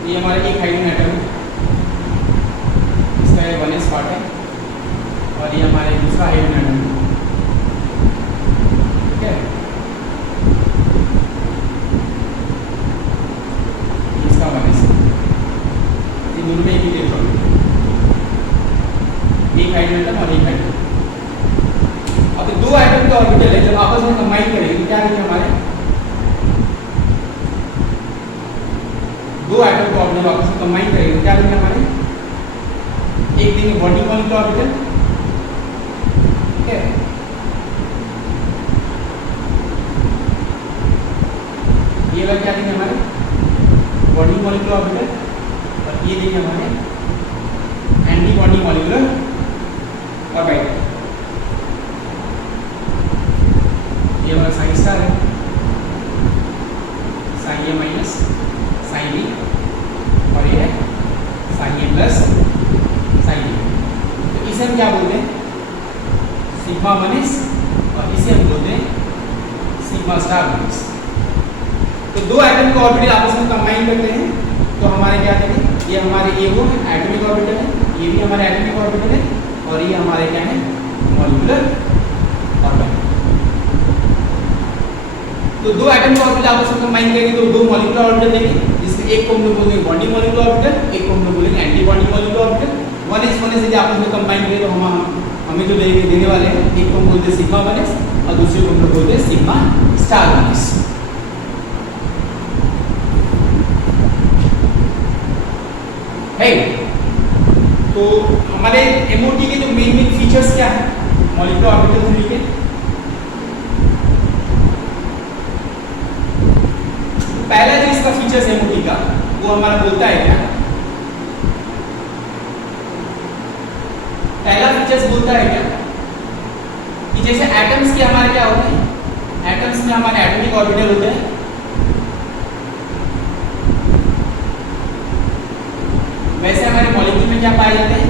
ये हमारा एक हाइड्रोजन एटम है, इसका 1s पार्ट है, और ये हमारा दूसरा हाइड्रोजन एटम है, ठीक है, इसका 1s, ये दोनों में एक ही इलेक्ट्रॉन, एक हाइड्रोजन एटम और एक हाइड्रोजन। अब दो एटम के ऑर्बिटल है, जब आपस में कंबाइन करेंगे तो क्या होगा हमारे, दो एटम को ऑर्बिटल आपस में कंबाइन करेंगे तो क्या होगा हमारे, एक देंगे बॉन्डिंग मॉलिक्यूलर ऑर्बिटल, ठीक है, ये वाला क्या देंगे हमारे बॉन्डिंग मॉलिक्यूलर ऑर्बिटल, और ये देखिए हमारे एंटी बॉन्डिंग मॉलिक्यूलर ऑर्बिटल। ये हमारा साइन स्टार है, sign A minus sine B, और ये है साइन ए प्लस साइन बी। तो इसे हम क्या बोलते हैं? सिग्मा माइनस, और इसे हम बोलते हैं सिग्मा स्टार माइनस। तो दो एटम के ऑर्बिटल आपस में कंबाइन करते हैं तो हमारे क्या देंगे? ये हमारे एगो है, एटॉमिक ऑर्बिटल है, ये भी हमारे एटॉमिक ऑर्बिटल है, और ये हमारे क्या है? Molecular orbital. तो दो एटम के ऑर्बिटल आपस में कंबाइन करेंगे तो दो मॉलिक्यूलर ऑर्बिटल देंगे, जिसमें एक को हम लोग बोलेंगे बॉन्डिंग मॉलिक्यूलर ऑर्बिटल, एक को हम लोग बोलेंगे anti bonding molecular orbital. 1s से आपस में कंबाइन करें तो हमें जो देने वाले हैं, एक को हम बोलते हैं सिग्मा 1s और दूसरे को हम लोग बोलते हैं सिग्मा स्टार 1s। है तो हमारे MOT के जो मेन फीचर्स क्या है मॉलिक्यूलर ऑर्बिटल थ्योरी के? पहला जो इसका फीचर्स MOT का वो हमारा बोलता है क्या? पहला फीचर्स बोलता है क्या कि जैसे एटम्स के हमारे क्या होते हैं? एटम्स में हमारे एटॉमिक ऑर्बिटल होते हैं, वैसे हमारे मॉलिक्यूल में क्या पाए जाते हैं?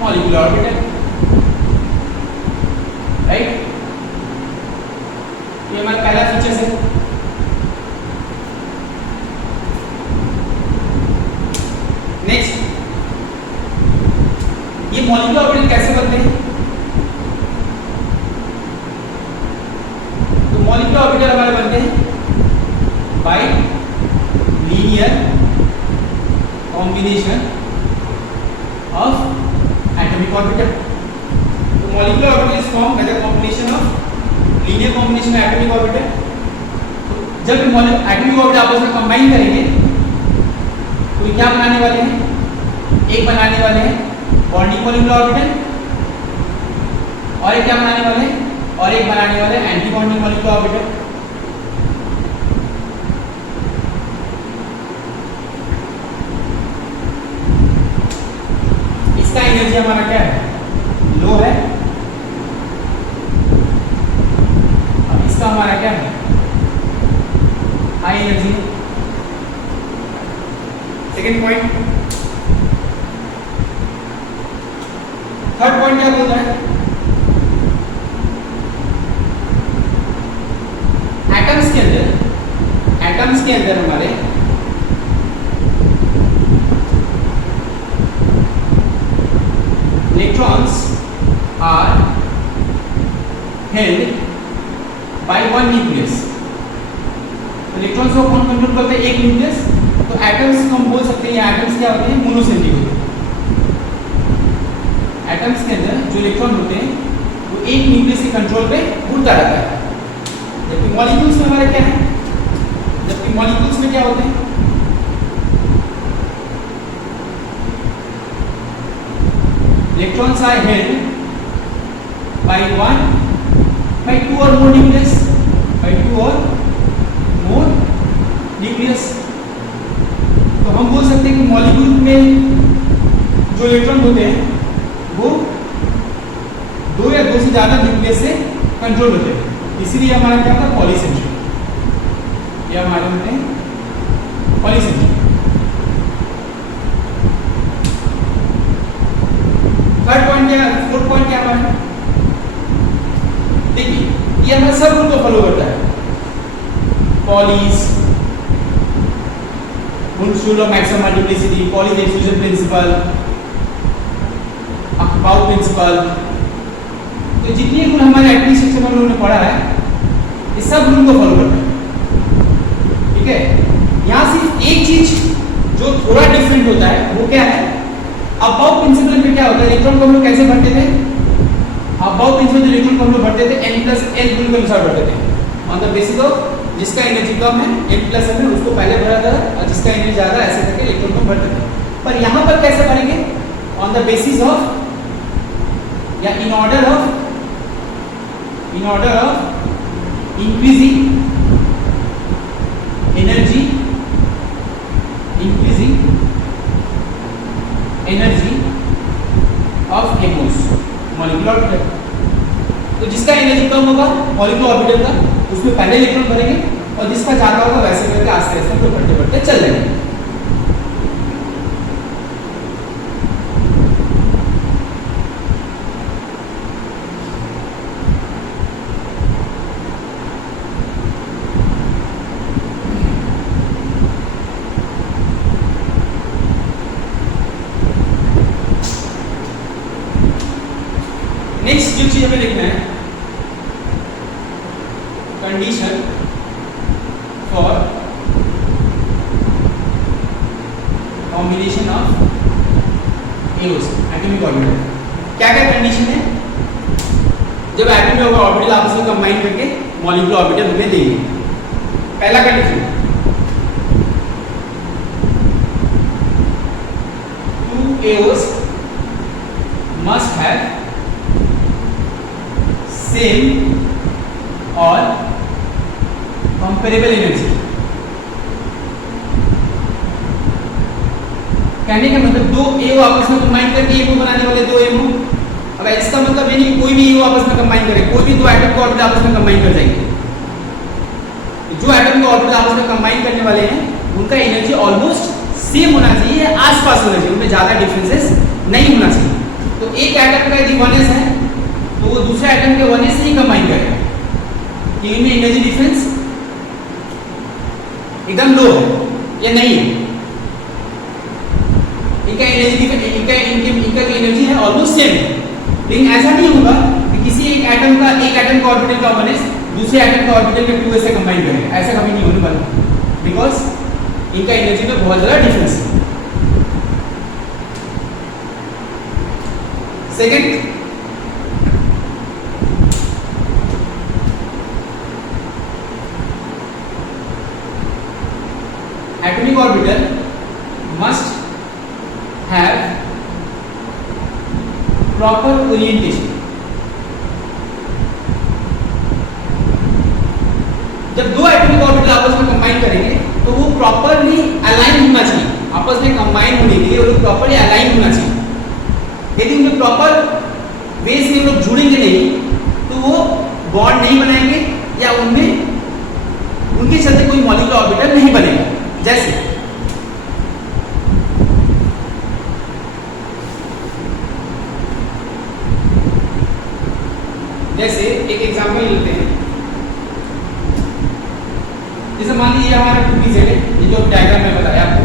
Molecular orbital, right? ये हमारा पहला फीचर्स है। नेक्स्ट, ये मॉलिक्यूलर ऑर्बिटल कैसे बनते हैं? तो मॉलिक्यूलर ऑर्बिटल हमारे बनते हैं by linear combination of atomic orbital. तो molecular orbital is formed by the combination of linear combination of atomic orbital. तो जब एटॉमिक ऑर्बिटल आपस में कंबाइन करेंगे तो ये क्या बनाने वाले हैं? एक बनाने वाले हैं बॉन्डिंग मॉलिक्यूलर ऑर्बिटल, और एक क्या बनाने वाले हैं? और एक बनाने वाले हैं एंटी बॉन्डिंग मॉलिक्यूलर ऑर्बिटल। इसका एनर्जी हमारा क्या है? लो है, और इसका हमारा क्या है? High energy. Second point. Third point क्या बोल रहा है? एटम्स के अंदर हमारे electrons are held by one nucleus. Electrons को कौन कंट्रोल करते हैं? एक न्यूक्लियस। तो एटम्स को हम बोल सकते हैं, एटम्स क्या होते हैं? मोनोसेंट्रिक होते हैं। एटम्स के अंदर जो इलेक्ट्रॉन होते हैं वो एक न्यूक्लियस के कंट्रोल पे घूमता रहता है। जबकि मॉलिक्यूल्स में हमारे क्या है? जबकि मॉलिक्यूल्स में क्या होते हैं? Electrons are held by two or more nucleus, तो हम बोल सकते हैं कि मॉलिक्यूल में जो इलेक्ट्रॉन होते हैं वो दो या दो से ज्यादा न्यूक्लियस से कंट्रोल होते हैं। इसीलिए हमारा क्या होता है? पॉलीसेंट्रिक। ये हमारे होते हैं पॉलीसेंट्रिक। थर्ड पॉइंट क्या है? फोर्थ पॉइंट क्या हमारा? देखिए ये हमारे सब रूल को फॉलो करता है। Pauli's rule of maximum multiplicity, Pauli's exclusion principle, पाउ प्रिंसिपल। तो जितने रूल हमारे एटॉमिक स्ट्रक्चर में उन्होंने पढ़ा है ये सब रूल को फॉलो करता है। ठीक है, यहाँ सिर्फ एक चीज जो थोड़ा डिफरेंट होता है वो क्या है? अबाउ प्रिंसिपल में क्या होता है? इलेक्ट्रॉन को हम लोग कैसे भरते थे? अबाउ प्रिंसिपल इलेक्ट्रॉन को हम लोग भरते थे n+l रूल के अनुसार भरते थे। ऑन द बेसिस ऑफ जिसका एनर्जी कम है n+m है उसको पहले भरा था, और जिसका एनर्जी ज्यादा ऐसे करके इलेक्ट्रॉन को भरते थे। पर यहाँ पर कैसे भरेंगे? ऑन द बेसिस ऑफ या in order of increasing energy molecular orbital का, उसमें पहले इलेक्ट्रॉन भरेंगे और जिसका ज्यादा होगा वैसे करके आस्ते आस्ते फिर बढ़ते बढ़ते चल जाएंगे। नेक्स्ट जो चीज हमें लिखना है, condition for combination of arrows atomic orbital. क्या क्या कंडीशन है जब एटॉमिक ऑर्बिटल आपस में कंबाइन करके मॉलिक्यूलर ऑर्बिटल हमें देंगे? पहला condition, two AOs must have same or comparable energy. कहने का मतलब दो एओ आपस में कंबाइन करके एओ बनाने वाले दो एओ। अब इसका मतलब ये नहीं कि कोई भी एओ आपस में कंबाइन करे, कोई भी दो एटम को ऑर्बिटल आपस में कंबाइन कर जाएंगे। जो एटम को ऑर्बिटल आपस में कंबाइन करने वाले हैं उनका एनर्जी ऑलमोस्ट सेम होना चाहिए, आसपास होना चाहिए, उनमें ज्यादा डिफरेंसेस नहीं होना चाहिए। तो एक एटम का यदि 1s है तो वो दूसरे एटम के 1s से ही कंबाइन करेगा कि इनमें एनर्जी डिफरेंस एकदम लो है या नहीं है। इनका एनर्जी इनका जो एनर्जी है ऑलमोस्ट सेम है, लेकिन ऐसा नहीं होगा कि किसी एक एटम का ऑर्बिटल का 1s दूसरे एटम का ऑर्बिटल के 2s से कंबाइन करेगा। ऐसा कभी नहीं होने वाला, बिकॉज इनका एनर्जी में बहुत ज्यादा डिफरेंस है। Second, atomic orbital must have proper orientation। जब दो एटॉमिक ऑर्बिटल आपस में कंबाइन करेंगे तो वो प्रॉपरली अलाइन होना चाहिए, आपस में कंबाइन होने के लिए वो लोग प्रॉपरली अलाइन होना चाहिए। यदि उनमें प्रॉपर वे से लोग जुड़ेंगे नहीं तो वो बॉन्ड नहीं बनाएंगे या उनमें उनके चलते कोई मॉलिक्यूलर ऑर्बिटल नहीं बनेगा। जैसे एक एग्जांपल लेते हैं, जैसे मान लीजिए हमारा 2pz है, ये जो डायग्राम में बताया आपको,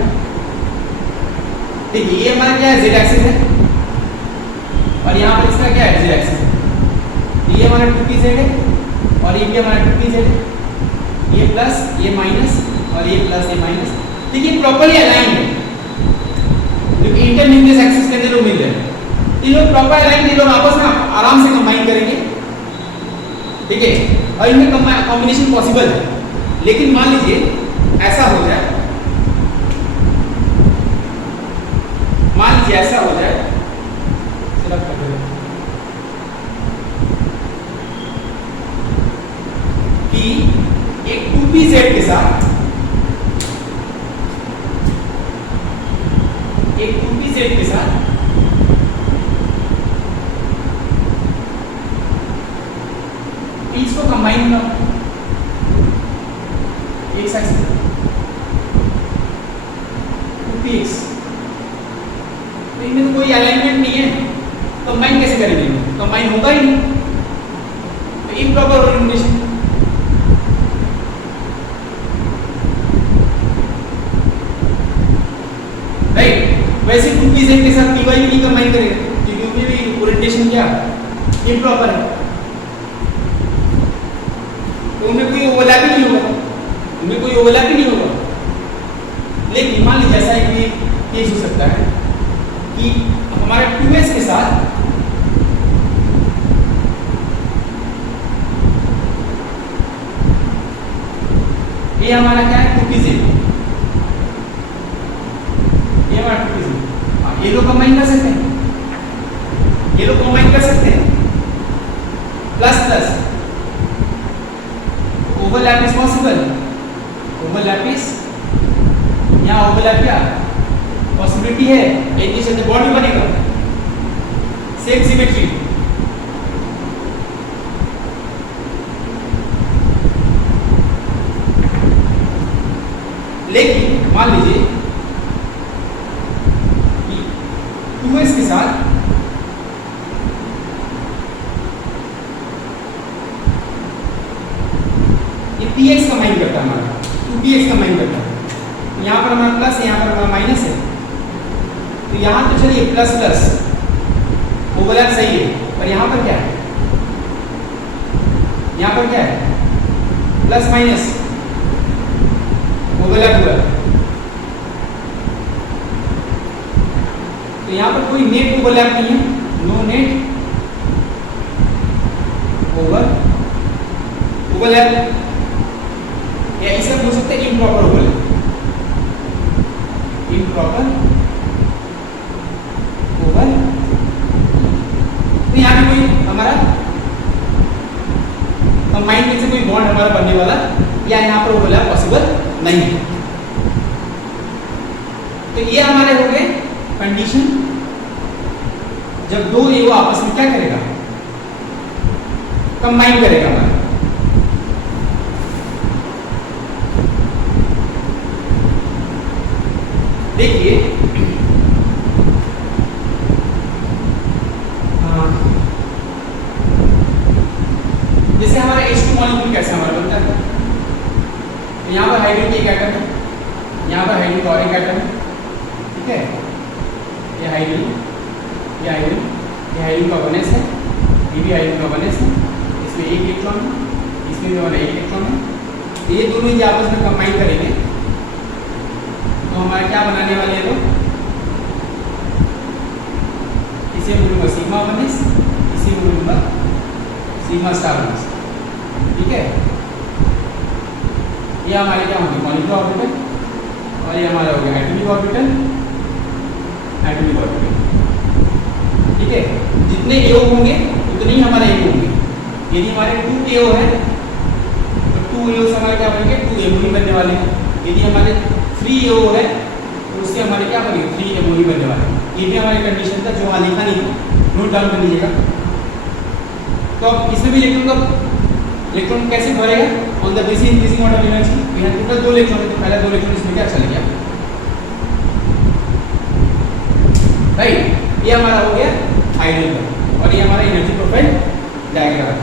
ठीक है, ये हमारा क्या है, z एक्सिस है और यहाँ पर इसका क्या है, z एक्सिस है। ये हमारा 2pz है और ये भी हमारा 2pz है, ये प्लस ये माइनस और ये प्लस ये माइनस, देखिए प्रॉपर्ली अलाइन है। जो इंटरन्यूक्लियस एक्सिस के अंदर मिल रहे हैं, ये लोग प्रॉपर अलाइन, ये लोग आपस में आराम से कंबाइन करेंगे, ठीक है, और इनमें कॉम्बिनेशन पॉसिबल है। लेकिन मान लीजिए ऐसा हो जाए, कि एक 2pz के साथ इसको कंबाइन होना एक साथ 2px, तो इनमें तो कोई अलाइनमेंट नहीं है, कंबाइन कैसे करेंगे? कंबाइन होगा ही नहीं, तो इम्प्रॉपर ओरिएंटेशन। राइट, वैसे 2pz के साथ py भी नहीं कंबाइन करेगा क्योंकि उनमें भी ओरिएंटेशन क्या इम्प्रॉपर है, तो उनमें कोई ओवरलैप ही नहीं होगा, लेकिन मान लीजिए ऐसा एक भी केस हो सकता है कि हमारे 2s के साथ ये हमारा क्या है 2pz, ये हमारा 2pz, ये लोग कंबाइन कर सकते हैं, plus plus overlap is possible, यहाँ ओवरलैप क्या पॉसिबिलिटी है, एक दूसरे से बॉन्ड बनेगा, सेम सिमेट्री। लेकिन मान लीजिए कि 2s के साथ ये px कंबाइन करता है हमारा, 2px कंबाइन करता है। यहाँ पर हमारा प्लस है, यहाँ पर हमारा माइनस है, तो यहाँ तो चलिए प्लस प्लस ओवरलैप सही है, पर यहाँ पर क्या है, यहाँ पर क्या है, प्लस माइनस ओवरलैप हुआ, तो यहाँ पर कोई नेट ओवरलैप नहीं है, नो नेट ओवरलैप, या इसे बोल सकते हैं इम्प्रॉपर ओवरलैप, इम्प्रॉपर ओवर। तो यहाँ पे कोई हमारा कंबाइन में से कोई बॉन्ड हमारा बनने वाला या यहाँ पर ओवरलैप पॉसिबल नहीं है। तो ये हमारे हो गए कंडीशन जब दो एओ आपस में क्या करेगा, कंबाइन करेगा हमारा। देखिए जैसे हमारा H2 मॉलिक्यूल कैसे हमारा बनता है, तो यहाँ पर हाइड्रोजन की एक एटम है, यहाँ पर हाइड्रोजन का और एक एटम है, ठीक है, ये हाइड्रोजन, ये हाइड्रोजन, ये हाइड्रोजन का 1s है, ये भी हाइड्रोजन का 1s है, इसमें एक इलेक्ट्रॉन है, इसमें भी हमारा एक इलेक्ट्रॉन है। ये दोनों ही आपस में कंबाइन करेंगे तो हमारा क्या बनाने वाले हैं, तो इसे बोलूँगा सिग्मा 1s, इसे बोलूँगा सिग्मा स्टार 1s, ठीक है। ये हमारे क्या होंगे, मॉलिक्यूलर ऑर्बिटल, और ये हमारा हो गया एटॉमिक ऑर्बिटल, एटॉमिक ऑर्बिटल, ठीक है। जितने एओ होंगे उतने ही हमारे एओ होंगे। यदि हमारे 2 एओ है तो 2 एओ से हमारे क्या बनेंगे, 2 एमओ ही बनने वाले हैं। यदि हमारे 3 एओ है तो उससे हमारे क्या बनेंगे, 3 एमओ ही बनने वाले हैं। ये भी हमारी कंडीशन था जो वहाँ लिखा नहीं था, नोट डाउन कर लीजिएगा। तो अब इसमें भी इलेक्ट्रॉन कैसे भरेगा, on the basis increasing order energy. यहाँ टोटल 2 इलेक्ट्रॉन है, तो पहला 2 इलेक्ट्रॉन इसमें क्या चला गया, राइट। ये हमारा हो गया हाइड्रोजन का, और ये हमारा एनर्जी प्रोफाइल डायग्राम।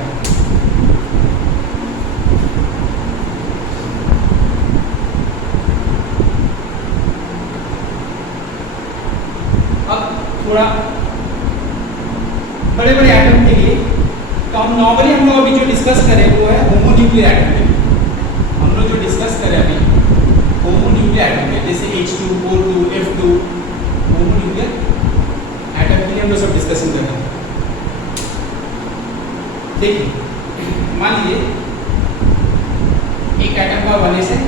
अब थोड़ा बड़े बड़े एटम के लिए तो हम नॉर्मली हम लोग अभी जो डिस्कस करें वो है होमोन्यूक्लियर एटम के। हम लोग जो डिस्कस करें अभी होमोन्यूक्लियर एटम के, जैसे H2, O2, F2, homonuclear atom के लिए हम लोग सब डिस्कशन कर रहे हैं। देखिए मान लीजिए एक एटम का 1s है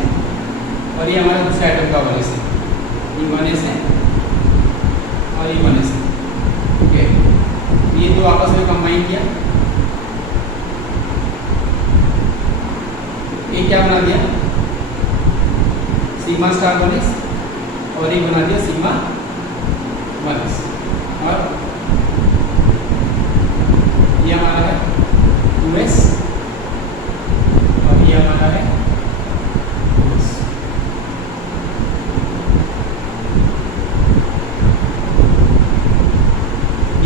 और ये हमारा दूसरा एटम का 1s है, ये 1s है और ये 1s है, ठीक है। ये दो आपस में कंबाइन किया, ये क्या बना दिया, सिग्मा स्टार 1s, और एक बना दिया सिग्मा 1s, और ये हमारा है 2s और ये हमारा है 2s।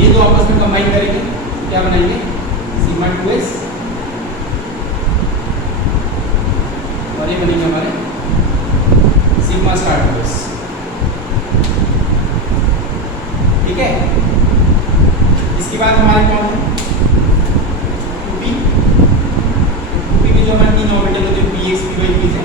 ये दो आपस में कंबाइन करेंगे तो क्या बनाएंगे, सिग्मा 2s, और ये बनेंगे हमारे सिग्मा स्टार 2s, ठीक है। इसके बाद हमारे कौन है, 2p, 2p में जो हमारे 3 ऑर्बिटल होते हैं, px, py, pz,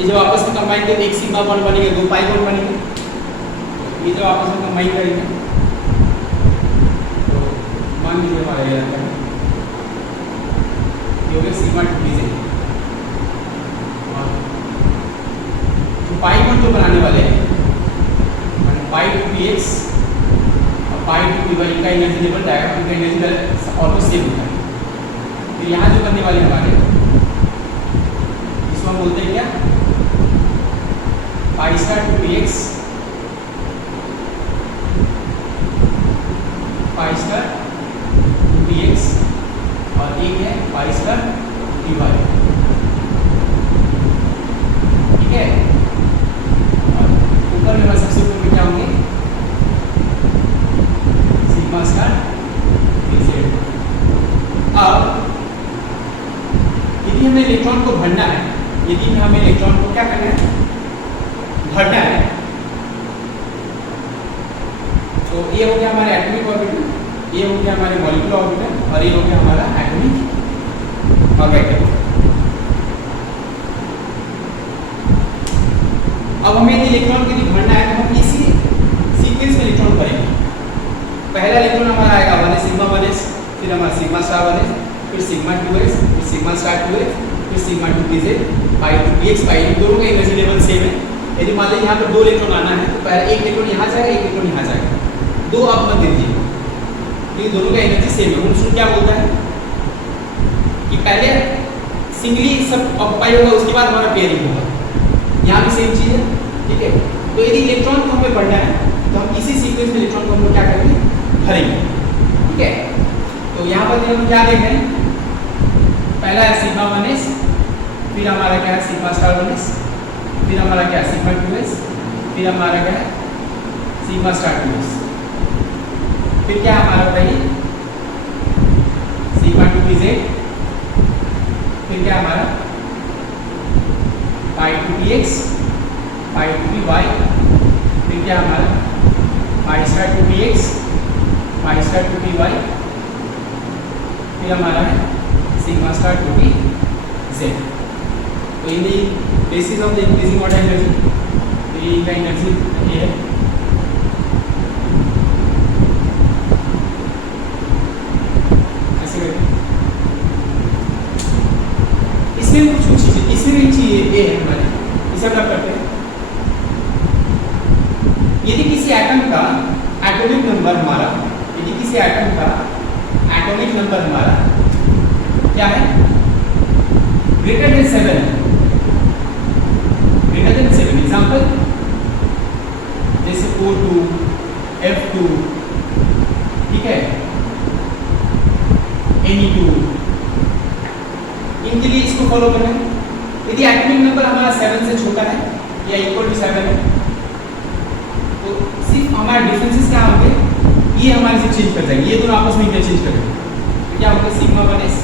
जब आपस में कंबाइन करेंगे एक सिग्मा बॉन्ड बनेगा, 2 पाई बॉन्ड बनेंगे। ये जब आपस में कंबाइन करेंगे तो मान लीजिए हमारा ये रहता है, ये हो गया सिग्मा 2pz, और तो पाई बॉन्ड जो बनाने वाले हैं पाई टू पी एक्स और पाई टू पी वाई, इनका एनर्जी लेवल डायग्राम, इनका एनर्जी ऑलमोस्ट सेम होता है। तो यहाँ जो करने वाले हमारे, इसको हम बोलते हैं क्या, pi star two P X, pi star two P X, और एक है पाई स्टार टी वाई, ठीक है। और ऊपर में सबसे ऊपर में क्या होंगे, सिग्मा स्टार पी जेड। अब यदि हमें इलेक्ट्रॉन को भरना है, यदि हमें इलेक्ट्रॉन को क्या करना है, भरना है, तो ये हो गया हमारे एटॉमिक ऑर्बिटल, ये हो गया हमारे मॉलिक्यूलर ऑर्बिटल, और ये हो गया हमारा एटॉमिक ऑर्बिटल। अब हमें इलेक्ट्रॉन के लिए भरना है, तो हम इसी सीक्वेंस में इलेक्ट्रॉन भरेंगे। पहला इलेक्ट्रॉन हमारा आएगा 1s सिग्मा 1s, फिर हमारा सिग्मा स्टार 1s, फिर सिग्मा 2s, फिर सिग्मा स्टार 2s, फिर सिग्मा 2pz, पाई 2px, पाई, दोनों का एनर्जी लेवल सेम है। यदि मान लीजिए यहाँ पर 2 इलेक्ट्रॉन आना है, तो पहले एक इलेक्ट्रॉन यहाँ जाएगा, एक इलेक्ट्रॉन यहाँ जाएगा, 2 आप मत दीजिए, क्योंकि दोनों का एनर्जी सेम है। उनसे क्या बोलता है कि पहले सिंगली सब ऑक्यूपाई होगा, उसके बाद हमारा पेयरिंग होगा। यहाँ भी सेम चीज़ है, ठीक है। तो यदि इलेक्ट्रॉन को हमें पढ़ना है, तो हम इसी सीक्वेंस में इलेक्ट्रॉन को हम लोग क्या करेंगे, भरेंगे, ठीक है। तो यहाँ पर हम क्या देख रहे हैं, पहला है सिग्मा 1s, फिर हमारा क्या है सिग्मा स्टार 1s, फिर हमारा क्या है सिग्मा 2s, फिर हमारा क्या है सिग्मा स्टार 2s, फिर क्या हमारा बताइए सिग्मा 2pz, फिर क्या हमारा पाई 2px, पाई 2py, फिर क्या हमारा pi star 2px, pi star 2py, फिर हमारा है सिग्मा स्टार 2pz। तो in the basis of the increasing order energy, तो ये इनका एनर्जी ये है। इसमें कुछ चीजें, इसमें भी चीज ये है हमारे, इसे हम करते हैं। यदि किसी एटम का एटॉमिक नंबर हमारा, यदि किसी एटम का एटॉमिक नंबर हमारा क्या है, ग्रेटर देन 7 है, ग्रेटर देन 7, एग्जाम्पल जैसे O2, F2, ठीक है, Ne2, इनके लिए इसको फॉलो करें। यदि एटॉमिक नंबर हमारा 7 से छोटा है या इक्वल टू 7 है, तो सिर्फ हमारे डिफरेंसेस क्या होंगे, ये हमारे से चेंज कर जाएंगे, ये दोनों आपस में क्या चेंज करेंगे, तो क्या होगा सिग्मा 1s,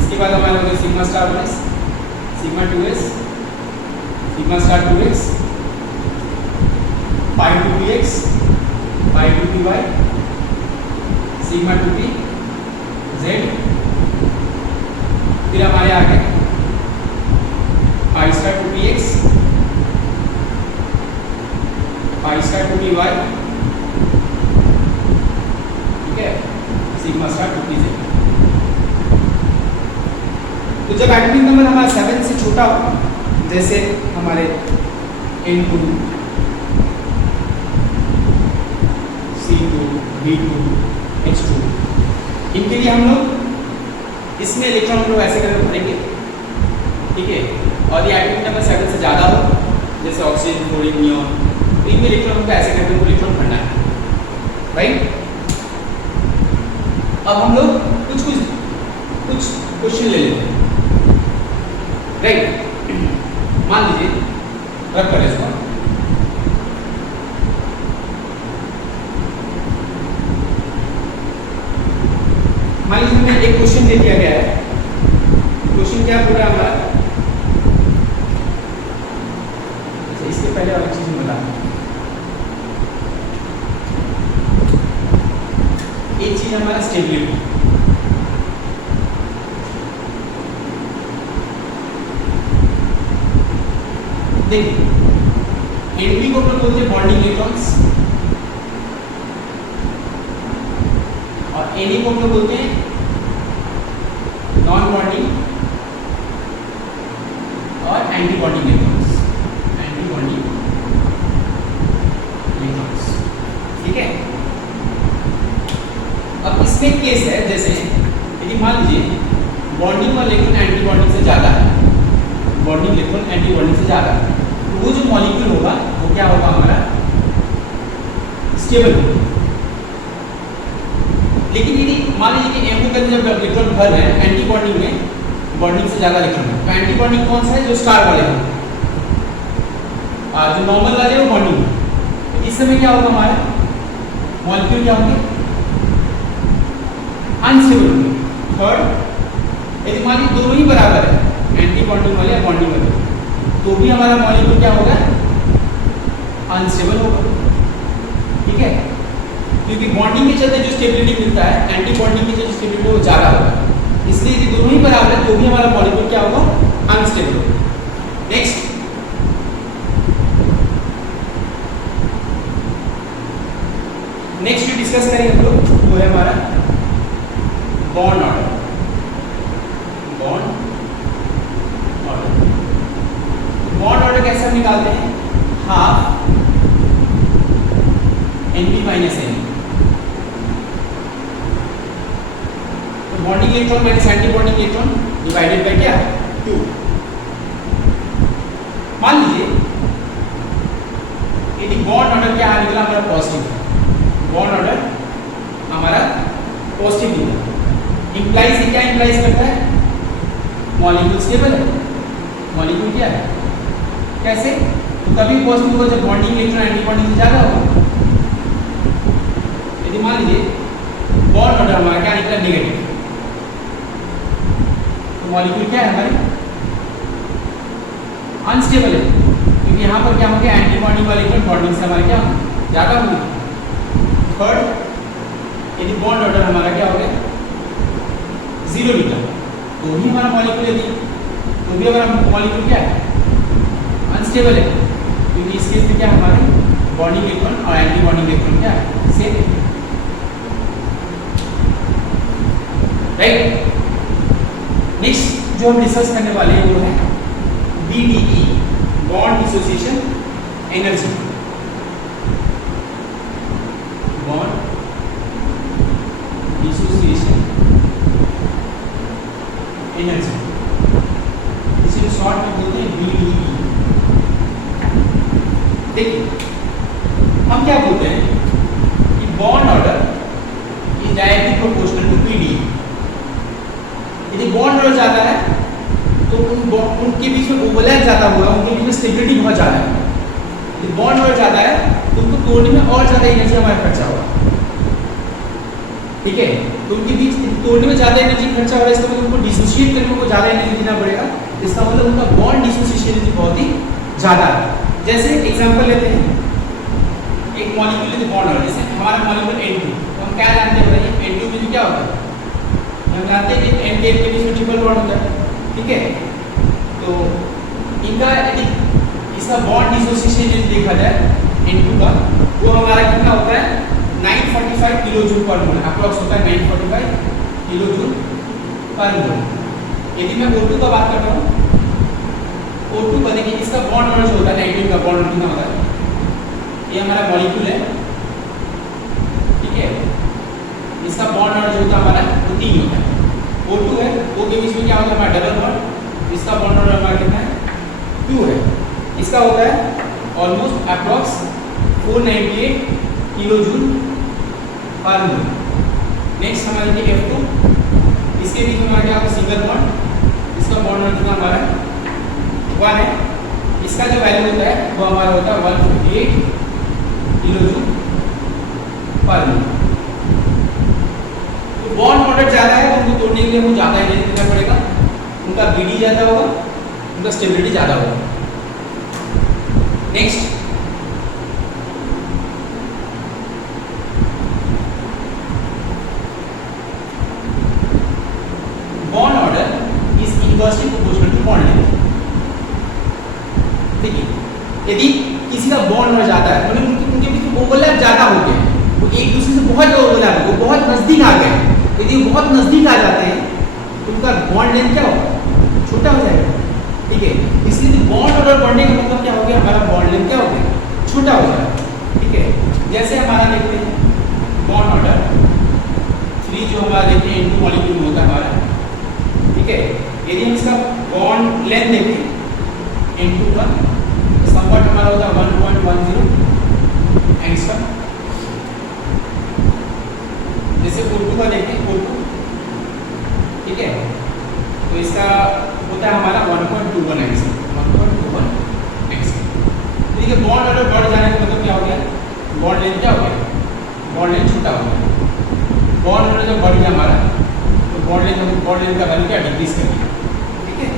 इसके बाद हमारा होगा sigma star 1s, sigma 2s, sigma star 2x, पाई 2px, पाई 2py, सिग्मा 2pz, फिर हमारे आगे pi star 2px, pi star 2py, ठीक है, सिग्मा स्टार 2pz। तो जब एटॉमिक नंबर हमारा 7 से छोटा हो, जैसे हमारे N2, C2, B2, H2, इनके लिए हम लोग इसमें इलेक्ट्रॉन हम लोग ऐसे करके भरेंगे, ठीक है। और ये एटॉमिक नंबर 7 से ज़्यादा हो, जैसे ऑक्सीजन, फ्लोरीन, नियॉन, तो इनमें इलेक्ट्रॉन हमको ऐसे करके इलेक्ट्रॉन भरना है, राइट। अब हम लोग कुछ क्वेश्चन ले लेते हैं, राइट। मान लीजिए रख करें इसको, मान लीजिए हमें एक क्वेश्चन दे दिया गया है। क्वेश्चन क्या पूरा हमारा, इसके पहले वाली चीज बता, एक चीज हमारा स्टेबिलिटी, देखिए एनपी को अपन बोलते हैं बॉन्डिंग इलेक्ट्रॉन्स, और एनई को अपन बोलते हैं नॉन बॉन्डिंग और anti bonding electrons, anti bonding ठीक है। अब इसमें केस है जैसे यदि मान लीजिए बॉन्डिंग और इलेक्ट्रॉन एंटी बॉन्डिंग से ज़्यादा है, बॉन्डिंग इलेक्ट्रॉन एंटी बॉन्डिंग से ज़्यादा है, तो वो जो मॉलिक्यूल होगा वो क्या होगा हमारा स्टेबल होगा। लेकिन यदि मान लीजिए कि MO के अंदर जब इलेक्ट्रॉन भर रहे हैं एंटी बॉन्डिंग में, बॉन्डिंग से ज़्यादा इलेक्ट्रॉन है, तो एंटी बॉन्डिंग कौन सा है? जो स्टार वाले हैं, जो नॉर्मल वाले वो बॉन्डिंग है। इस समय क्या होगा हमारा मॉलिक्यूल क्या होंगे? अनस्टेबल होंगे। थर्ड, यदि मान लीजिए दोनों ही बराबर है, एंटी बॉन्डिंग वाले या बॉन्डिंग वाले, तो भी हमारा मॉलिक्यूल क्या होगा? अनस्टेबल होगा। ठीक है, क्योंकि बॉन्डिंग के चलते जो स्टेबिलिटी मिलता है एंटी बॉन्डिंग की जो स्टेबिलिटी वो ज़्यादा होगा, इसलिए यदि दोनों ही बराबर है तो भी हमारा मॉलिक्यूल क्या होगा? अनस्टेबल होगा। नेक्स्ट, जो डिस्कस करेंगे हम लोग वो है हमारा बॉन्ड ऑर्डर। बॉन्ड ऑर्डर कैसे हम निकालते हैं? हाफ NP माइनस N, तो bonding electron minus anti bonding electron divided by क्या? 2। मान लीजिए यदि बॉन्ड ऑर्डर क्या निकला हमारा? पॉजिटिव। बॉन्ड ऑर्डर हमारा पॉजिटिव निकला, इंप्लाइज क्या इंप्लाइज करता है? मॉलिक्यूल स्टेबल है, मॉलिक्यूल क्या है? कैसे? तो कभी पॉजिटिव होगा जब बॉन्डिंग इलेक्ट्रॉन एंटी बॉन्डिंग से ज़्यादा होगा। यदि मान लीजिए बॉन्ड ऑर्डर हमारा क्या निकला? नेगेटिव, तो मॉलिक्यूल क्या है हमारे? अनस्टेबल है, क्योंकि यहाँ पर क्या हो गया? एंटी बॉन्डिंग वाले इलेक्ट्रॉन बॉन्डिंग से हमारे क्या ज़्यादा होगी। थर्ड, यदि बॉन्ड ऑर्डर हमारा क्या हो गया? 0 निकला, तो ही हमारा मॉलिक्यूल यदि तो भी हमारा मॉलिक्यूल क्या है? अनस्टेबल है, क्योंकि इस केस में क्या हमारे बॉन्डिंग इलेक्ट्रॉन और एंटी बॉन्डिंग इलेक्ट्रॉन क्या है? सेम है, राइट। नेक्स्ट जो हम डिस्कस करने वाले हैं वो है BDE, bond dissociation energy. Bond dissociation energy, इसे शॉर्ट में बोलते हैं BDE। देखिए हम क्या बोलते हैं कि bond order is directly proportional to BDE। यदि बॉन्ड ऑर्डर ज़्यादा है तो उनके बीच में ओवरलैप ज़्यादा होगा, उनके बीच में स्टेबिलिटी बहुत ज़्यादा है। यदि बॉन्ड ऑर्डर ज़्यादा है तो उनको तोड़ने में और ज़्यादा एनर्जी हमारा खर्चा होगा। ठीक है, तो उनके बीच तोड़ने में ज़्यादा एनर्जी खर्चा हो रहा है, इसका मतलब उनको डिसोसिएट करने में ज़्यादा एनर्जी देना पड़ेगा। इसका मतलब उनका बॉन्ड डिसोसिएशन एनर्जी बहुत ही ज़्यादा है। जैसे एग्जांपल लेते हैं, एक मॉलिक्यूल लेते बॉन्ड ऑर्डर, जैसे हमारा मॉलिक्यूल N2, तो हम क्या जानते हैं भाई? N2 में क्या होता है? हम जानते हैं कि N के बीच में ट्रिपल बॉन्ड होता है। ठीक है, तो इनका यदि इसका बॉन्ड डिसोसिएशन यदि देखा जाए N2 का, वो हमारा कितना होता है? 945 किलो जूल पर मोल, अप्रॉक्स होता है 945 किलो जूल पर मोल। यदि मैं O2 का बात करता हूँ, O2 का देखिए इसका बॉन्ड ऑर्डर जो होता है नाइट्रोजन का बॉन्ड ऑर्डर कितना होता है? ये हमारा मॉलिक्यूल है, ठीक है, इसका बॉन्ड ऑर्डर जो होता है हमारा वो 3 होता है। O2 है, O के बीच में क्या होता है हमारा डबल बॉन्ड, इसका बॉन्ड ऑर्डर हमारा कितना है? 2 है। इसका होता है ऑलमोस्ट अप्रॉक्स 498 किलो जूल पर मोल। नेक्स्ट हमारे लिए F2, इसके बीच में हमारा क्या होगा? सिंगल बॉन्ड, इसका बॉन्ड ऑर्डर कितना हमारा 1 है। इसका जो वैल्यू होता है वो हमारा होता है 158 किलो जूल पर मोल। तो बॉन्ड ऑर्डर ज़्यादा है तो उनको तोड़ने के लिए हमें ज़्यादा एनर्जी देना पड़ेगा, उनका BD ज़्यादा होगा, उनका स्टेबिलिटी ज़्यादा होगा। Next, bond order is inversely proportional to bond length. देखिए यदि किसी का बॉन्ड ऑर्डर ज़्यादा है मतलब उनके बीच में ओवरलैप ज़्यादा हो गया है, वो एक दूसरे से बहुत ओवरलैप है, वो बहुत नज़दीक आ गए हैं, यदि वो बहुत नज़दीक आ जाते हैं तो उनका बॉन्ड लेंथ क्या होगा? छोटा हो जाएगा। ठीक है, इसलिए बॉन्ड ऑर्डर बढ़ने का मतलब क्या हो गया? हमारा बॉन्ड लेंथ क्या हो गया? छोटा हो जाएगा। ठीक है, जैसे हमारा देखते हैं बॉन्ड ऑर्डर 3 जो हमारा देखते हैं इनटू मॉलिक्यूल होता है हमारा, ठीक है। यदि हम इसका बॉन्ड लेंथ देखें इनटू 1, समवट हमारा होता है 1.10 एंगस्ट्रॉम। जैसे O2 का देखें O2, ठीक है, तो इसका होता है हमारा 1.21 एंगस्ट्रॉम, 1.21 एंगस्ट्रॉम। ठीक है, बॉन्ड ऑर्डर बढ़ जाने का मतलब क्या हो गया, बॉन्ड लेंथ क्या हो गया, बॉन्ड लेंथ छोटा हो गया। बॉन्ड ऑर्डर जब बढ़ गया हमारा तो बॉन्ड लेंथ का वैल्यू क्या डिक्रीज कर दिया, ठीक है।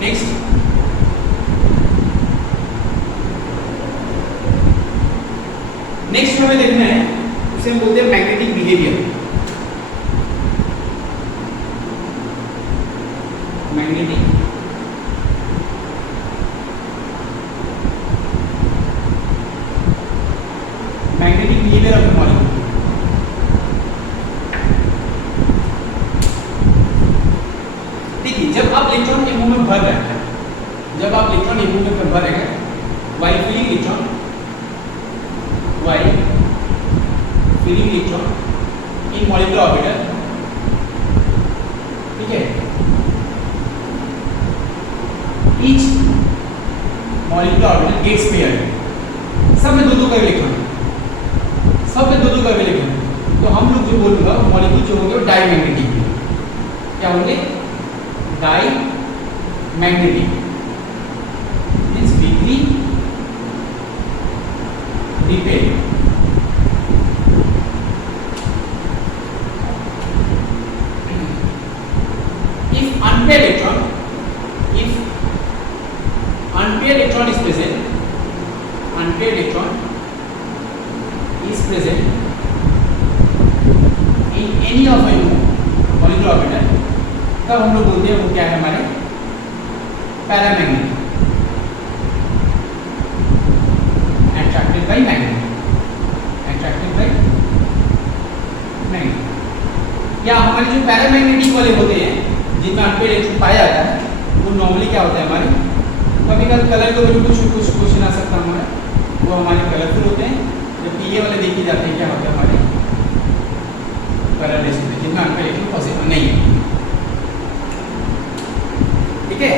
नेक्स्ट नेक्स्ट हमें देखना है, उसे हम बोलते हैं magnetic behaviour. Magnetic behaviour of the molecule. देखिए, जब आप इलेक्ट्रॉन के मुंह में भर रहे हैं, जब आप इलेक्ट्रॉन के मुंह में भर रहे हैं while filling electron in molecular orbital, ठीक है, each molecular orbital gets paired, सब में दो का इलेक्ट्रॉन, सब में दो का इलेक्ट्रॉन। तो हम लोग जो बोलूंगा मॉलिक्यूल जो होंगे वो डाईमैग्नेटिक, क्या होंगे, diamagnetic means weakly repelled। If unpaired electron is present in any of a molecular orbital, तब हम लोग बोलते हैं वो क्या है हमारे पैरामैग्नेटिक, attracted by magnet, या हमारे जो पैरामैग्नेटिक वाले होते हैं जिनमें अनपेड इलेक्ट्रॉन पाया जाता है वो नॉर्मली क्या होता है हमारे, कभी कभी कलर के वजह कुछ क्वेश्चन आ सकता है हमारा, वो हमारे कलरफुल होते हैं, जबकि ये वाले देखे जाते हैं क्या होते हैं हमारे कलरलेस होते हैं जिनमें अनपेड इलेक्ट्रॉन पॉसिबल नहीं है, ठीक है।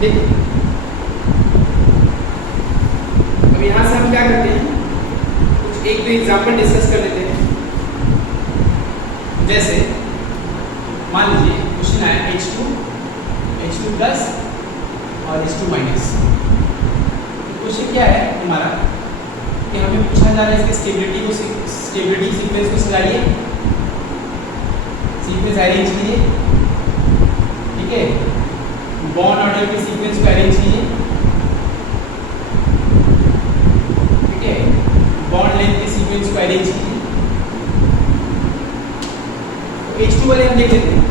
देखिए, अब यहाँ से हम क्या करते हैं, कुछ एक दो एग्जाम्पल डिस्कस कर लेते हैं। जैसे मान लीजिए क्वेश्चन आया H2 प्लस और H2 माइनस। क्वेश्चन क्या है हमारा कि हमें पूछा जा रहा है इसके स्टेबिलिटी सीक्वेंस को सजाइए, सीक्वेंस अरेंज कीजिए, ठीक है, बॉन्ड ऑर्डर के सीक्वेंस को अरेंज कीजिए, ठीक है, बॉन्ड लेंथ के सीक्वेंस को अरेंज कीजिए। तो H2 वाले हम देख लेते हैं।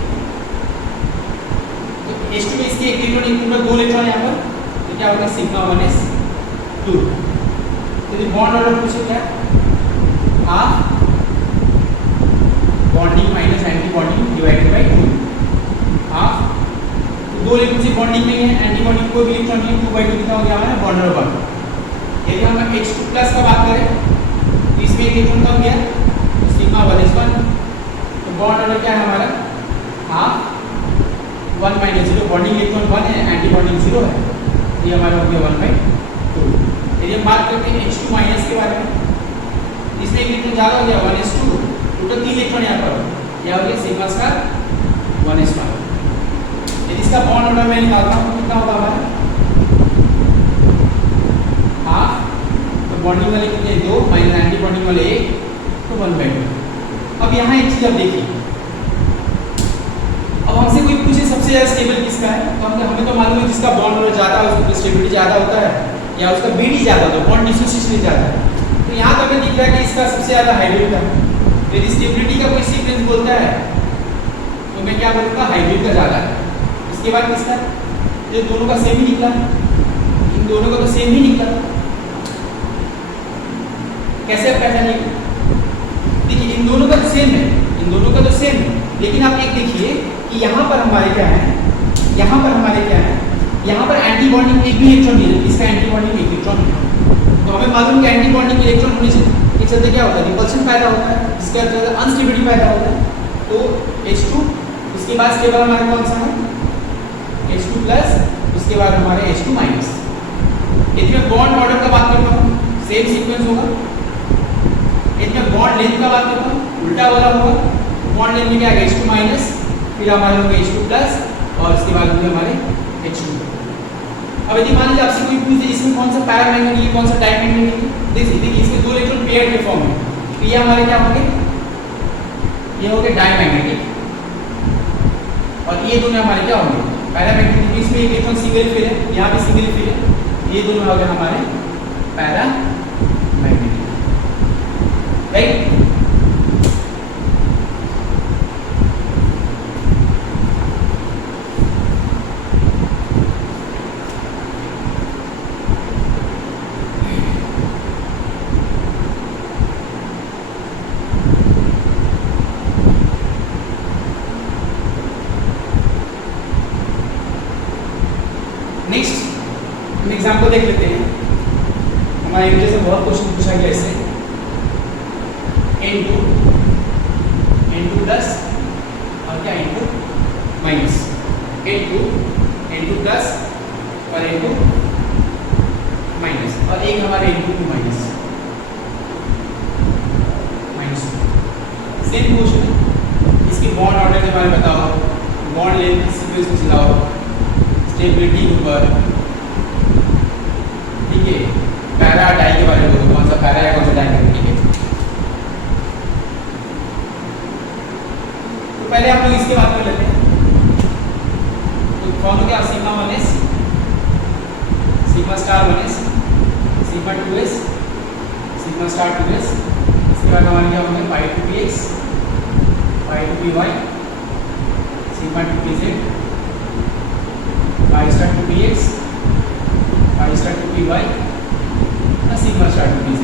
तो H2 में इसके एक इलेक्ट्रॉन, एक पूरा 2 इलेक्ट्रॉन यहाँ पर, तो क्या होगा सिग्मा 1s2। यदि बॉन्ड ऑर्डर पूछे क्या, half bonding minus anti bonding divided by 2, half दो इलेक्ट्रॉन से बॉन्डिंग नहीं है, एंटी बॉन्डिंग कोई भी इलेक्ट्रॉन नहीं, 2/2 कितना हो गया हमारा बॉन्ड ऑर्डर 1। यदि हम H2 प्लस का बात करें तो इसमें इलेक्ट्रॉन कम गया, तो सिग्मा 1s1, तो बॉन्ड ऑर्डर क्या है हमारा, हाफ 1 - 0, बॉन्डिंग इलेक्ट्रॉन 1 है, एंटी बॉन्डिंग 0 है, ये हमारा हो गया 1/2। यदि हम बात करते हैं H2 माइनस के बारे में, इसमें इलेक्ट्रॉन ज़्यादा हो गया 1s2, टोटल 3 इलेक्ट्रॉन यहाँ पर, यह हो गया सिग्मा स्क्वायर 1s1। यदि इसका बॉन्ड ऑर्डर मैं निकालता हूँ तो कितना होगा हमारा, हाफ, तो बॉन्डिंग वाले कितने 2 माइनस एंटी बॉन्डिंग वाले 1, तो 1/2। अब यहाँ एक चीज़ आप देखिए, अब हमसे कोई पूछे सबसे ज़्यादा स्टेबल किसका है, तो हमें तो मालूम है जिसका बॉन्ड ऑर्डर ज़्यादा है उसकी स्टेबिलिटी ज़्यादा होता है, या उसका बीडी ज़्यादा होता है, बॉन्ड डिसोसिएशन ज़्यादा है। तो यहाँ तो हमें दिख रहा है कि इसका सबसे ज़्यादा हाइब्रिड का। यदि स्टेबिलिटी का कोई सीक्वेंस बोलता है तो मैं क्या बोलूँगा, हाइब्रिड का ज़्यादा है। इसके बाद किसका, ये दोनों का सेम ही निकला, इन दोनों का तो सेम ही निकला। कैसे आप पहचानिए? देखिए इन दोनों का तो सेम है, इन दोनों का तो सेम है, लेकिन आप एक देखिए कि यहाँ पर हमारे क्या है, यहाँ पर हमारे क्या है, यहाँ पर एंटी बॉन्डिंग एक भी इलेक्ट्रॉन नहीं है, इसका एंटी बॉन्डिंग एक इलेक्ट्रॉन है। तो हमें मालूम है एंटी बॉन्डिंग इलेक्ट्रॉन होने के चलते क्या होता है, रिपल्शन पैदा होता है, जिसके अंदर अनस्टेबिलिटी पैदा होता है। तो H2, उसके बाद स्टेबल हमारा कौन सा है, H2 प्लस, उसके बाद हमारे H2 माइनस। यदि मैं बॉन्ड ऑर्डर का बात करता हूँ सेम सीक्वेंस होगा। यदि मैं बॉन्ड लेंथ का बात करता हूँ उल्टा वाला होगा। बॉन्ड लेंथ में क्या है, H2 माइनस, फिर हमारे होंगे H2 प्लस, और उसके बाद होंगे हमारे H2। अब यदि मान लीजिए आपसे कोई पूछे इसमें कौन सा पैरामैग्नेटिक है, कौन सा डायमैग्नेटिक है, देखिए इसके दो इलेक्ट्रॉन पेयर के फॉर्म में, तो ये हमारे क्या होंगे, ये हो गए डायमैग्नेटिक, और ये दोनों हमारे क्या होंगे पैरामैग्नेटिक। इसमें एक इलेक्ट्रॉन सिंगल फिर है, यहाँ पे सिंगल फिर है, ये दोनों हो गए हमारे पैरामैग्नेटिक, राइट। एग्जाम्पल देख लेते हैं। हमारे एग्जाम से बहुत क्वेश्चन पूछा गया इससे। N2 प्लस और क्या N2 माइनस, N2 प्लस और N2 माइनस, और एक हमारे N2 माइनस सेम क्वेश्चन है। इसकी बॉन्ड ऑर्डर के बारे में बताओ, बॉन्ड लेंथ सीक्वेंस में चलाओ, स्टेबिलिटी ऊपर, ठीक है, पैरा डाई के बारे में बताओ, कौन सा पैरा है कौन सा डाई है, ठीक है। तो पहले हम लोग इसके बात कर लेते हैं। तो फॉर्म क्या, sigma 1s, sigma star 1s, sigma 2s, sigma star 2s, इसके बाद हमारे क्या होंगे पाई 2px, पाई 2py, sigma 2pz, pi star 2px, pi star 2py, sigma star 2pz।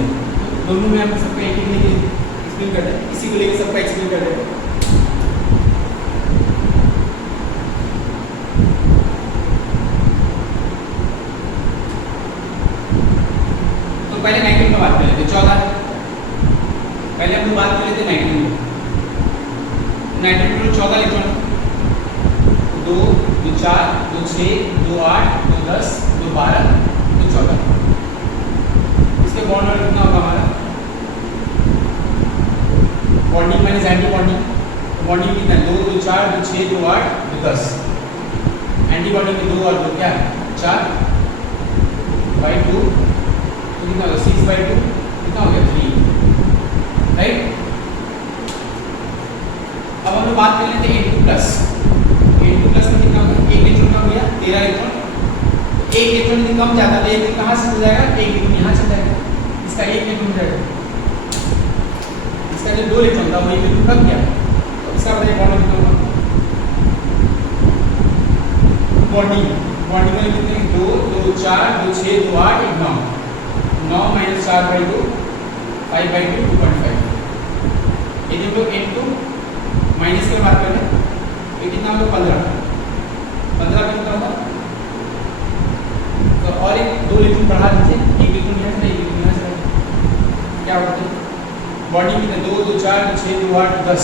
दोनों में हम सबका एक एक लेके एक्सप्लेन करते हैं, इसी को लेके सबका एक्सप्लेन करते हैं। तो पहले नाइट्रोजन की बात कर लेते हैं, 14। पहले हम लोग बात कर लेते हैं नाइट्रोजन की। नाइट्रोजन में 14 इलेक्ट्रॉन, 2 2 4 2 6 2 8 2 10 2 12 2 14। इसके बॉन्ड नंबर कितना होगा हमारा, bonding minus anti bonding, bonding कितना 2 2 4 2 6 2 8 2 10, एंटी बॉन्डिंग में 2 और 2 क्या है 4 बाई 2, तो कितना होगा 6 बाई 2, कितना हो गया 3, राइट। अब हम लोग बात कर लेते हैं N2 प्लस। N2 प्लस में कितना होगा, एक इलेक्ट्रॉन कम गया 13 इलेक्ट्रॉन, एक इलेक्ट्रॉन यदि कम जाता है तो एक कहाँ से चल जाएगा, एक इलेक्ट्रॉन यहाँ चल जाएगा, इसका एक इलेक्ट्रॉन जाएगा, इसका जो 2 इलेक्ट्रॉन था वही इलेक्ट्रॉन कम गया, तो इसका बताइए बॉन्ड कितना होगा। बॉन्डिंग में कितने 2 2 4 2 6 2 8 1 9, 9 माइनस 4 बाई 2 5 बाई 2 2.5। यदि हम लोग N2 माइनस की बात करें तो कितना हम लोग 15 में कितना होगा, तो और एक 2 इलेक्ट्रॉन बढ़ा दीजिए, एक इलेक्ट्रॉन यहाँ से एक इलेक्ट्रॉन यहाँ से, क्या होता है बॉडी कितना 2 2 4 2 6 2 8 10,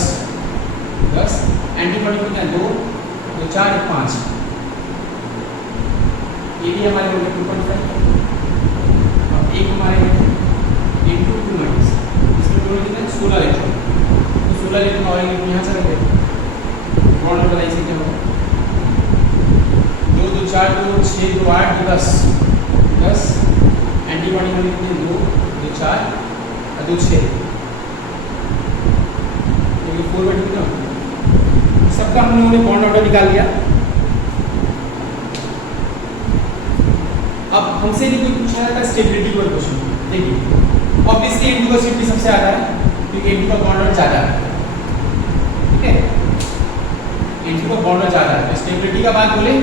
एंटीबॉडी कितना 2 2 4 1 5, ये भी हमारे हो गए 2.5, और एक हमारे N2 2 माइनस, इसमें टोटल कितना 16 इलेक्ट्रॉन, तो 16 इलेक्ट्रॉन और इलेक्ट्रॉन यहाँ से रख देते, बॉन्ड नंबर बताइए क्या होगा, 2 2 4 2 6 2 8 10, एंटीबॉडी में कितने 2 2 4 और 2 6, तो ये 4 बाई कितना होगा, सबका हम लोगों ने बॉन्ड ऑर्डर निकाल लिया। अब हमसे भी कोई पूछा था स्टेबिलिटी का क्वेश्चन, देखिए ऑब्वियसली N2 का स्टेबिलिटी सबसे ज़्यादा है क्योंकि N2 का बॉन्ड ऑर्डर ज़्यादा है, ठीक है, N2 का बॉन्ड ऑर्डर ज़्यादा है, तो स्टेबिलिटी का बात बोले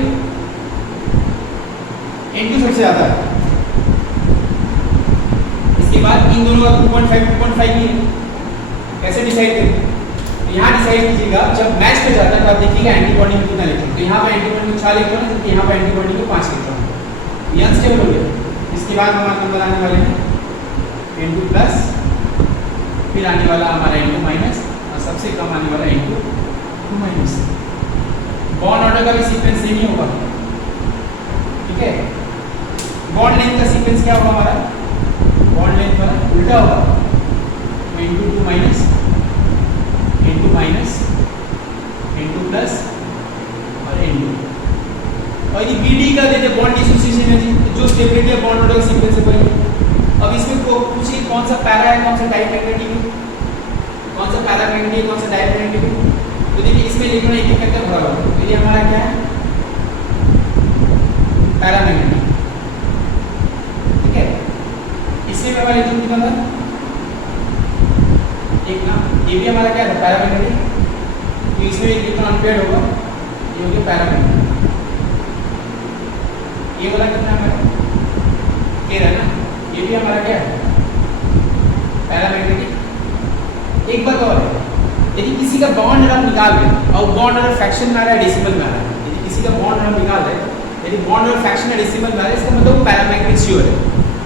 N2 सबसे ज़्यादा है। बाद इन दोनों का 2.5 ही है, कैसे डिसाइड करें? तो यहाँ डिसाइड कीजिएगा, जब मैच पे जाता है तो आप देखिएगा एंटीबॉडी में कितना इलेक्ट्रॉन, तो यहाँ पर एंटीबॉडी में 4 इलेक्ट्रॉन है, जबकि यहाँ पर एंटीबॉडी में 5 इलेक्ट्रॉन है। ये अनस्टेबल हो गया। इसके बाद हमारे नंबर आने वाले हैं N2 प्लस, फिर आने वाला हमारा N2 माइनस, और सबसे कम आने वाला N2 माइनस। बॉन्ड ऑर्डर का भी सीक्वेंस सेम ही होगा, ठीक है। बॉन्ड लेंथ का सीक्वेंस क्या होगा हमारा? बॉन्ड लेंथ वाला उल्टा होगा, N2 minus, N2 minus, N2 plus और N2। और ये BD का देते बॉन्ड डिसोसिएशन है जी, जो स्टेबिलिटी है बॉन्ड ऑर्डर का सीक्वेंस है वही। अब इसमें पूछिए कौन सा पैरा है, कौन सा डाइमैग्नेटिक है, कौन सा पैरा मैग्नेटिक है, कौन सा डाइमैग्नेटिक है। तो देखिए इसमें इलेक्ट्रॉन एक एक करके भरा हुआ है, तो ये हमारा क्या है? पैरा मैग्नेटिक, ठीक है। इसमें हमारा इलेक्ट्रॉन कितना था? एक ना, ये भी हमारा क्या था? Para magnetic. तो इसमें एक इलेक्ट्रॉन अनपेयर्ड होगा, ये हो गया पैरा मैग्नेटिक। ये वाला कितना हमारा? 13 ना, ये भी हमारा क्या है? पैरामैग्नेटिक। एक बात और है, यदि किसी का बॉन्ड हम निकाल दें और बॉन्ड और फ्रैक्शन में आ रहा है, डेसिमल में आ रहा है, यदि किसी का बॉन्ड हम निकाल दें, यदि बॉन्ड और फ्रैक्शन है डेसिमल में आ रहा है, इसका मतलब पैरामैग्नेटिक श्योर है।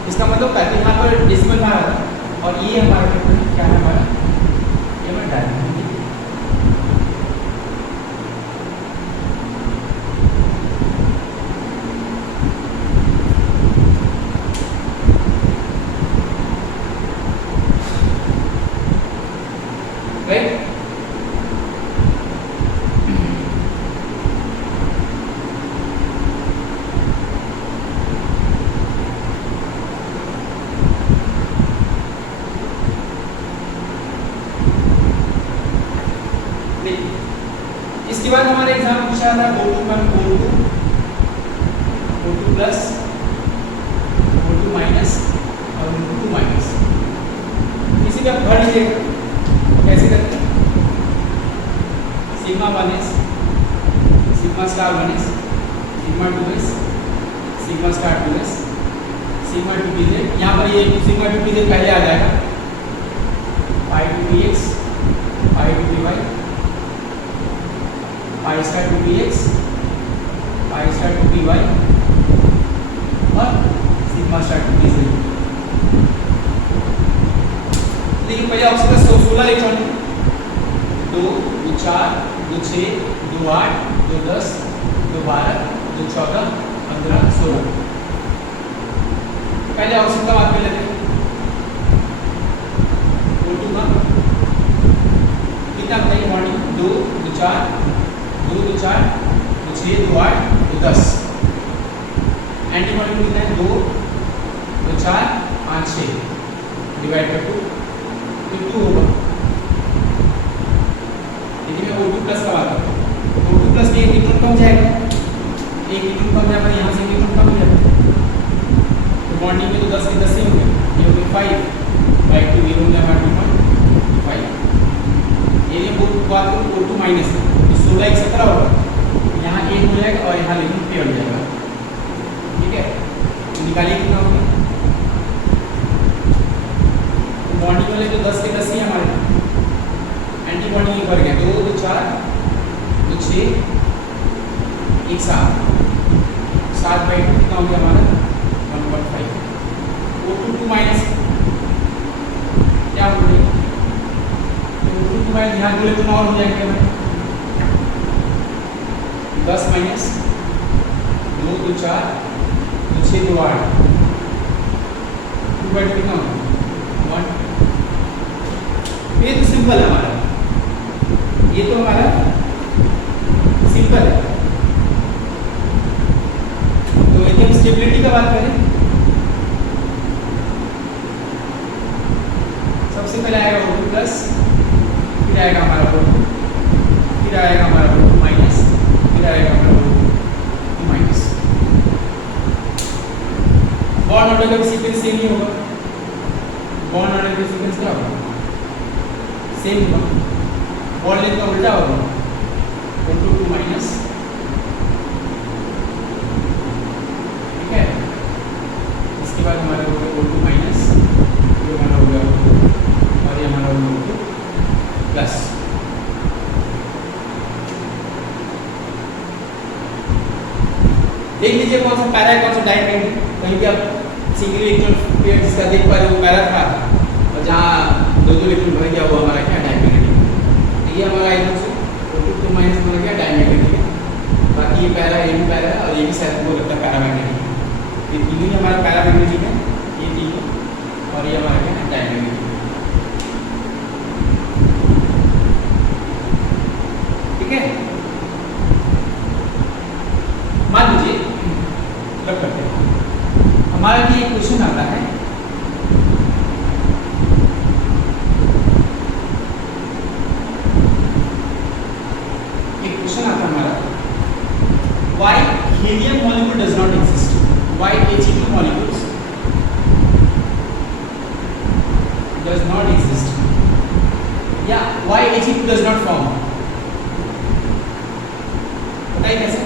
इसका मतलब यहाँ पर डेसिमल में आ रहा है, और ये हमारा क्या है? हमारा ये हमारा डायमैग्नेटिक। इसके बाद हमारे एग्जाम में पूछा था O2 प्लस, O2 माइनस और O2 माइनस। इसी का भर लीजिएगा, कैसे करते हैं? Sigma 1s, sigma star 1s, sigma 2s, sigma star 2s, sigma 2pz। यहाँ पर ये सिग्मा 2pz पहले आ जाएगा, pi 2px, pi 2py, pi star 2px, pi star 2py और सिग्मा स्टार 2pz। देखिए पहले ऑप्शन का 16 इलेक्ट्रॉन है, 2, 2, 4, 2, 6, 2, 8, 2, 10, 2, 12, 2, 14, 15, 16। पहले ऑप्शन का बात कर लेते हैं। O2 का कितना बताइए? मॉर्निंग 2, 2, 4, 2, 2, 4, 2, 6, 2, 8, 2, 10। एंटीबॉडी कितना है? 2, 2, 4, 5, 6 डिवाइड कर 2, तो 2 होगा। देखिए मैं O2 प्लस का बात करता हूँ, O2 प्लस में एक इलेक्ट्रॉन कम जाएगा, एक इलेक्ट्रॉन कम जाएगा, यहाँ से इलेक्ट्रॉन कम हो जाएगा, तो बॉन्डिंग में तो 10 के 10 ही होंगे, ये हो गया 5 बाई 2, ये हो गया हमारा 2.5। ये बात करूँ O2 माइनस, तो 16 एक 17 होगा, यहाँ 1 हो जाएगा और यहाँ लेकिन पे हो जाएगा, ठीक है। तो निकालिए कितना होगा? बॉन्डिंग वाले तो 10 के 10 ही हमारे, एंटीबॉडी एक भर गया, 2, 2, 4, 2, 6, 1, 7, 7 बाई 2 कितना हो गया हमारा? 1.5। O2 माइनस क्या हो गया? O2 माइनस यहाँ बोले तो और हो जाएगा 10 माइनस 2, 2, 4, 2, 6, 2, 8, 2 बाई 2 कितना होगा? 1। ये तो सिंपल है हमारा, ये तो हमारा सिंपल है। तो यदि हम स्टेबिलिटी का बात करें, सबसे पहले आएगा O2 प्लस, फिर आएगा हमारा O2, फिर आएगा हमारा O2 माइनस, फिर आएगा हमारा O2 माइनस। बॉन्ड ऑर्डर का सीक्वेंस सेम ही होगा, बॉन्ड ऑर्डर का सीक्वेंस क्या होगा? सेम होगा, बॉन्ड लेंथ का उल्टा होगा, O2 माइनस, ठीक है। इसके बाद हमारे O2 माइनस, O2 देख लीजिए कौन सा पैरा है, कौन सा डायमंड है। कहीं भी आप सिंगल इलेक्ट्रॉन पेयर जिसका देख पा रहे हो पैरा था, और जहाँ दो इलेक्ट्रॉन भर गया वो हमारा क्या डायमंड है। ये हमारा इधर से -2 हमारा क्या डायमंड है। बाकी ये पैरा, ये भी पैरा है, और ये भी शायद वो लगता है पैरामैग्नेटिक है। ये तीनों ही हमारा पैरामैग्नेटिक है, ये तीनों, और ये हमारा क्या है डायमंड है। ठीक है, मान लीजिए रब करते हैं हमारा भी एक क्वेश्चन आता है। एक क्वेश्चन आता है हमारा, why helium molecule does not exist, why He2 molecules does not exist, या why He2 does not form। बताइए कैसे।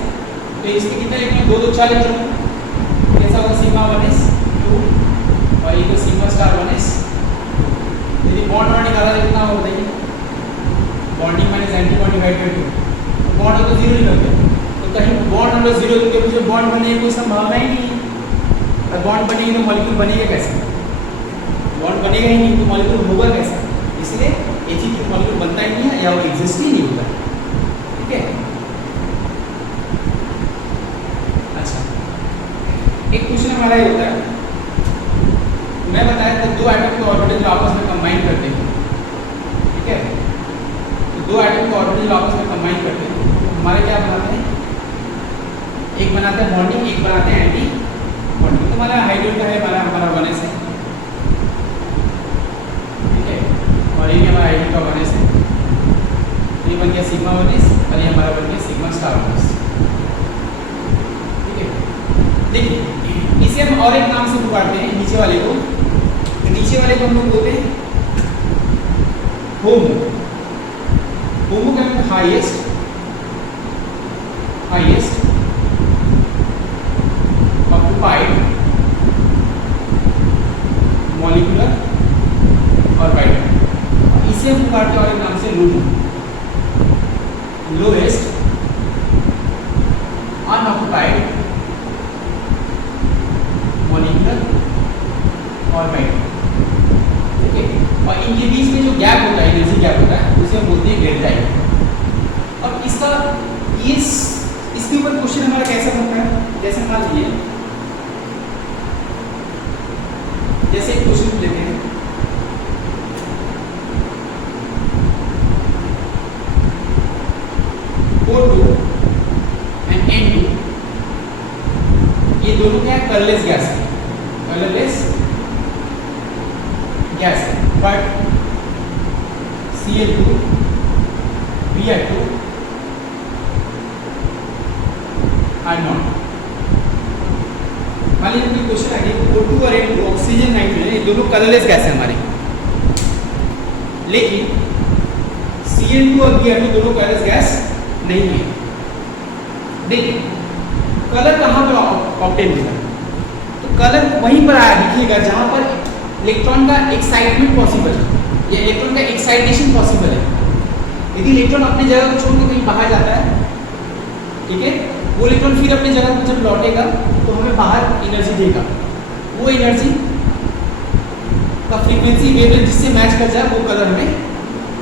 तो इसके कितने इलेक्ट्रॉन, दो 4 इलेक्ट्रॉन, कैसा होगा सिग्मा 1s 2 और ये तो सिग्मा स्टार 1s। यदि बॉन्ड और निकाला तो कितना होगा बताइए, bonding minus anti bond divide by 2, तो बॉन्ड हो तो 0 निकल गया। तो कहीं बॉन्ड नंबर 0 के पीछे बॉन्ड बनने की कोई संभावना ही नहीं है। और बॉन्ड बनेगी तो मॉलिक्यूल बनेगा कैसे, बॉन्ड बनेगा ही नहीं तो मॉलिक्यूल होगा कैसे। इसलिए He2 मॉलिक्यूल बनता ही नहीं है, या वो एग्जिस्ट ही नहीं होता। ठीक है, एक क्वेश्चन हमारा ये होता है, मैं बताया था दो एटम के ऑर्बिटल आपस में कंबाइन करते हैं। ठीक है, तो दो एटम के ऑर्बिटल आपस में कंबाइन करते हैं, तो हमारे क्या बनाते हैं, एक बनाते हैं बॉन्डिंग, एक बनाते हैं एंटी बॉन्डिंग। तो हमारा हाइड्रोजन का है हमारा 1s है। ठीक है, और ये हमारा हाइड्रोजन का 1s है, ये बन गया सिग्मा 1s, और ये हमारा बन गया सिग्मा स्टार 1s। ठीक है, देखिए इसे हम और एक नाम से पुकारते हैं नीचे वाले को। नीचे वाले को हम लोग बोलते हैं होमो। होमो का मतलब हाईएस्ट ऑक्युपाइड मॉलिक्यूलर ऑर्बिटल। इसे हम पुकारते हैं और एक नाम से लोएस्ट अनऑक्युपाइड मॉलिक्यूलर ऑर्बिटल। ठीक है, और इनके बीच में जो गैप होता है, एनर्जी गैप होता है, उसे हम बोलते हैं डेल्टा ई। अब इसका इसके ऊपर क्वेश्चन हमारा कैसा बनता है, जैसे मान लीजिए जैसे एक क्वेश्चन लेते हैं, O2 एंड N2, ये दोनों क्या है, कलरलेस गैस है, कलरलेस गैस है। But Cl2 Br2 are not. मान लीजिए क्वेश्चन आ गया, O2 और N2 ऑक्सीजन नाइट्रोजन, ये दोनों कलरलेस गैस है हमारे, लेकिन Cl2 और Br2 दोनों कलरलेस गैस नहीं है। देखिए कलर कहाँ पर ऑब्टेन होता है, तो कलर वहीं पर आया दिखिएगा जहाँ पर इलेक्ट्रॉन का एक्साइटमेंट पॉसिबल है, या इलेक्ट्रॉन का एक्साइटेशन पॉसिबल है। यदि इलेक्ट्रॉन अपनी जगह को छोड़ के कहीं बाहर जाता है, ठीक है, वो इलेक्ट्रॉन फिर अपनी जगह पर जब लौटेगा तो हमें बाहर एनर्जी देगा। वो एनर्जी का फ्रीक्वेंसी वेवलेंथ जिससे मैच कर जाए वो कलर हमें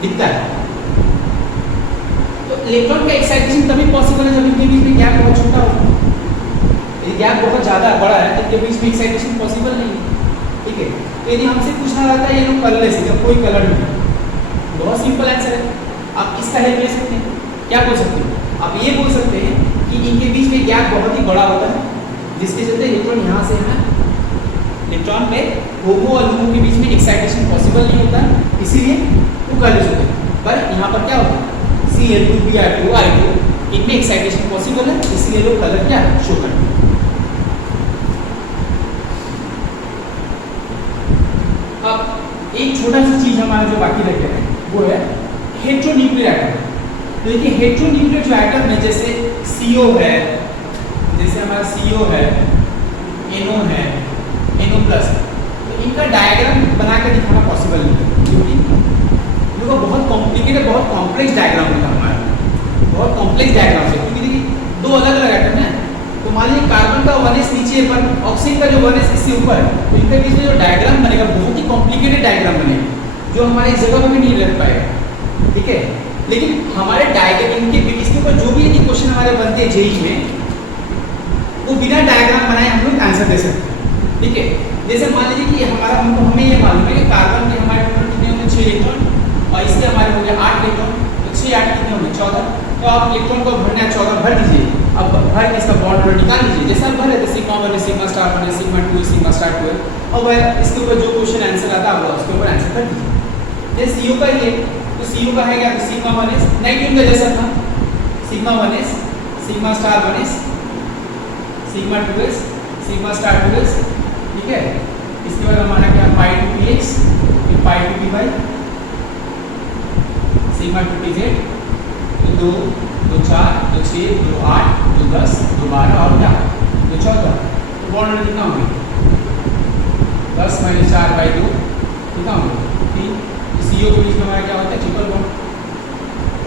दिखता है। तो इलेक्ट्रॉन का एक्साइटेशन तभी पॉसिबल है जब इनके बीच में गैप बहुत छोटा हो। यदि गैप बहुत ज़्यादा बड़ा है तो इनके बीच में एक्साइटेशन पॉसिबल नहीं है। ठीक है, तो यदि हमसे पूछना रहता है ये लोग कलरलेस है, कोई कलर नहीं, बहुत सिंपल आंसर है। आप इसका हेल्प ले सकते हैं, क्या बोल सकते हैं, आप ये बोल सकते हैं कि इनके बीच में गैप बहुत ही बड़ा होता है, जिसके चलते इलेक्ट्रॉन यहाँ से यहाँ इलेक्ट्रॉन में होमो और लूमो के बीच में एक्साइटेशन पॉसिबल नहीं होता, इसीलिए वो कलरलेस होते हैं। पर यहाँ पर क्या होता है, Cl2 Br2 I2 इनमें एक्साइटेशन पॉसिबल है, इसलिए लोग कलर क्या शो करते हैं। अब एक छोटा सा चीज हमारा जो बाकी रह गया है वो है हेटेरोन्यूक्लियर एटम। तो देखिए हेटेरोन्यूक्लियर जो एटम है, जैसे CO है, जैसे हमारा CO है, NO है, NO+, तो इनका डायग्राम बना के दिखाना पॉसिबल नहीं है, क्योंकि इनका बहुत कॉम्प्लिकेटेड, बहुत कॉम्प्लेक्स डायग्राम होता है हमारा, बहुत कॉम्प्लेक्स डायग्राम है। क्योंकि देखिए दो अलग अलग एटम है, तो मान लीजिए कार्बन नीचे पर ऑक्सीजन का जो 1s इससे ऊपर है, तो इनके बीच में जो डायग्राम बनेगा बहुत ही कॉम्प्लिकेटेड डायग्राम बनेगा जो हमारे इस जगह पे भी नहीं रख पाएगा, ठीक है। लेकिन हमारे डायग्राम इनके इसके ऊपर जो भी यदि क्वेश्चन हमारे बनते हैं जेई में वो बिना डायग्राम बनाए हम लोग आंसर दे सकते हैं, ठीक है। जैसे मान लीजिए कि हमारा हमें ये मालूम है कि कार्बन के हमारे टोटल कितने होंगे 6 इलेक्ट्रॉन और इसके हमारे हो गए 8 इलेक्ट्रॉन, तो 6 8 कितने होंगे 14। तो आप इलेक्ट्रॉन को भरना है 14 भर दीजिए। अब भर के इसका बॉन्ड निकाल लीजिए, जैसा आप भर है sigma 1 sigma star 1 sigma 2 sigma star 2 और वह इसके ऊपर जो क्वेश्चन आंसर आता है उसके ऊपर आंसर कर दीजिए। जैसे सीयू का ही है तो सीयू का है क्या, तो सिग्मा 1s नाइट्रोजन का जैसा था sigma 1s sigma star 1s sigma 2s sigma star 2s, ठीक है। इसके बाद हमारा क्या पाई टू px फिर pi two py sigma two pz, तो 2 2 4 2 6 2 8 2 10 2 12 और क्या 2 14, तो बॉन्ड नंबर कितना होंगे 10 - 4/2 कितना होंगे 3। तो CO के बीच में हमारा क्या होता है ट्रिपल बॉन्ड,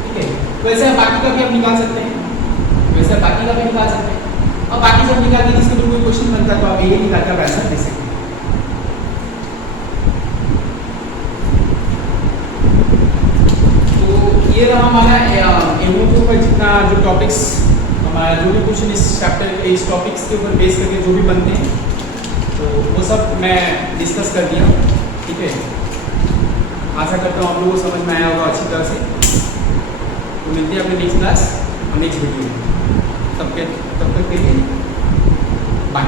ठीक है। तो वैसे बाकी का भी आप निकाल सकते हैं, वैसे बाकी का भी निकाल सकते हैं। अब बाकी सब निकाल के जिसके ऊपर कोई क्वेश्चन बनता है तो आप यही निकाल कर आंसर दे सकते हैं। तो ये रहा हमारा एमओ के ऊपर जितना जो टॉपिक्स हमारा जो भी क्वेश्चन इस चैप्टर इस टॉपिक्स के ऊपर बेस करके जो भी बनते हैं तो वो सब मैं डिस्कस कर दिया, ठीक है। आशा करता हूँ आप लोगों को समझ में आया होगा अच्छी तरह से। तो मिलते हैं अपने नेक्स्ट क्लास और नेक्स्ट वीडियो में, तब तक के लिए बाय।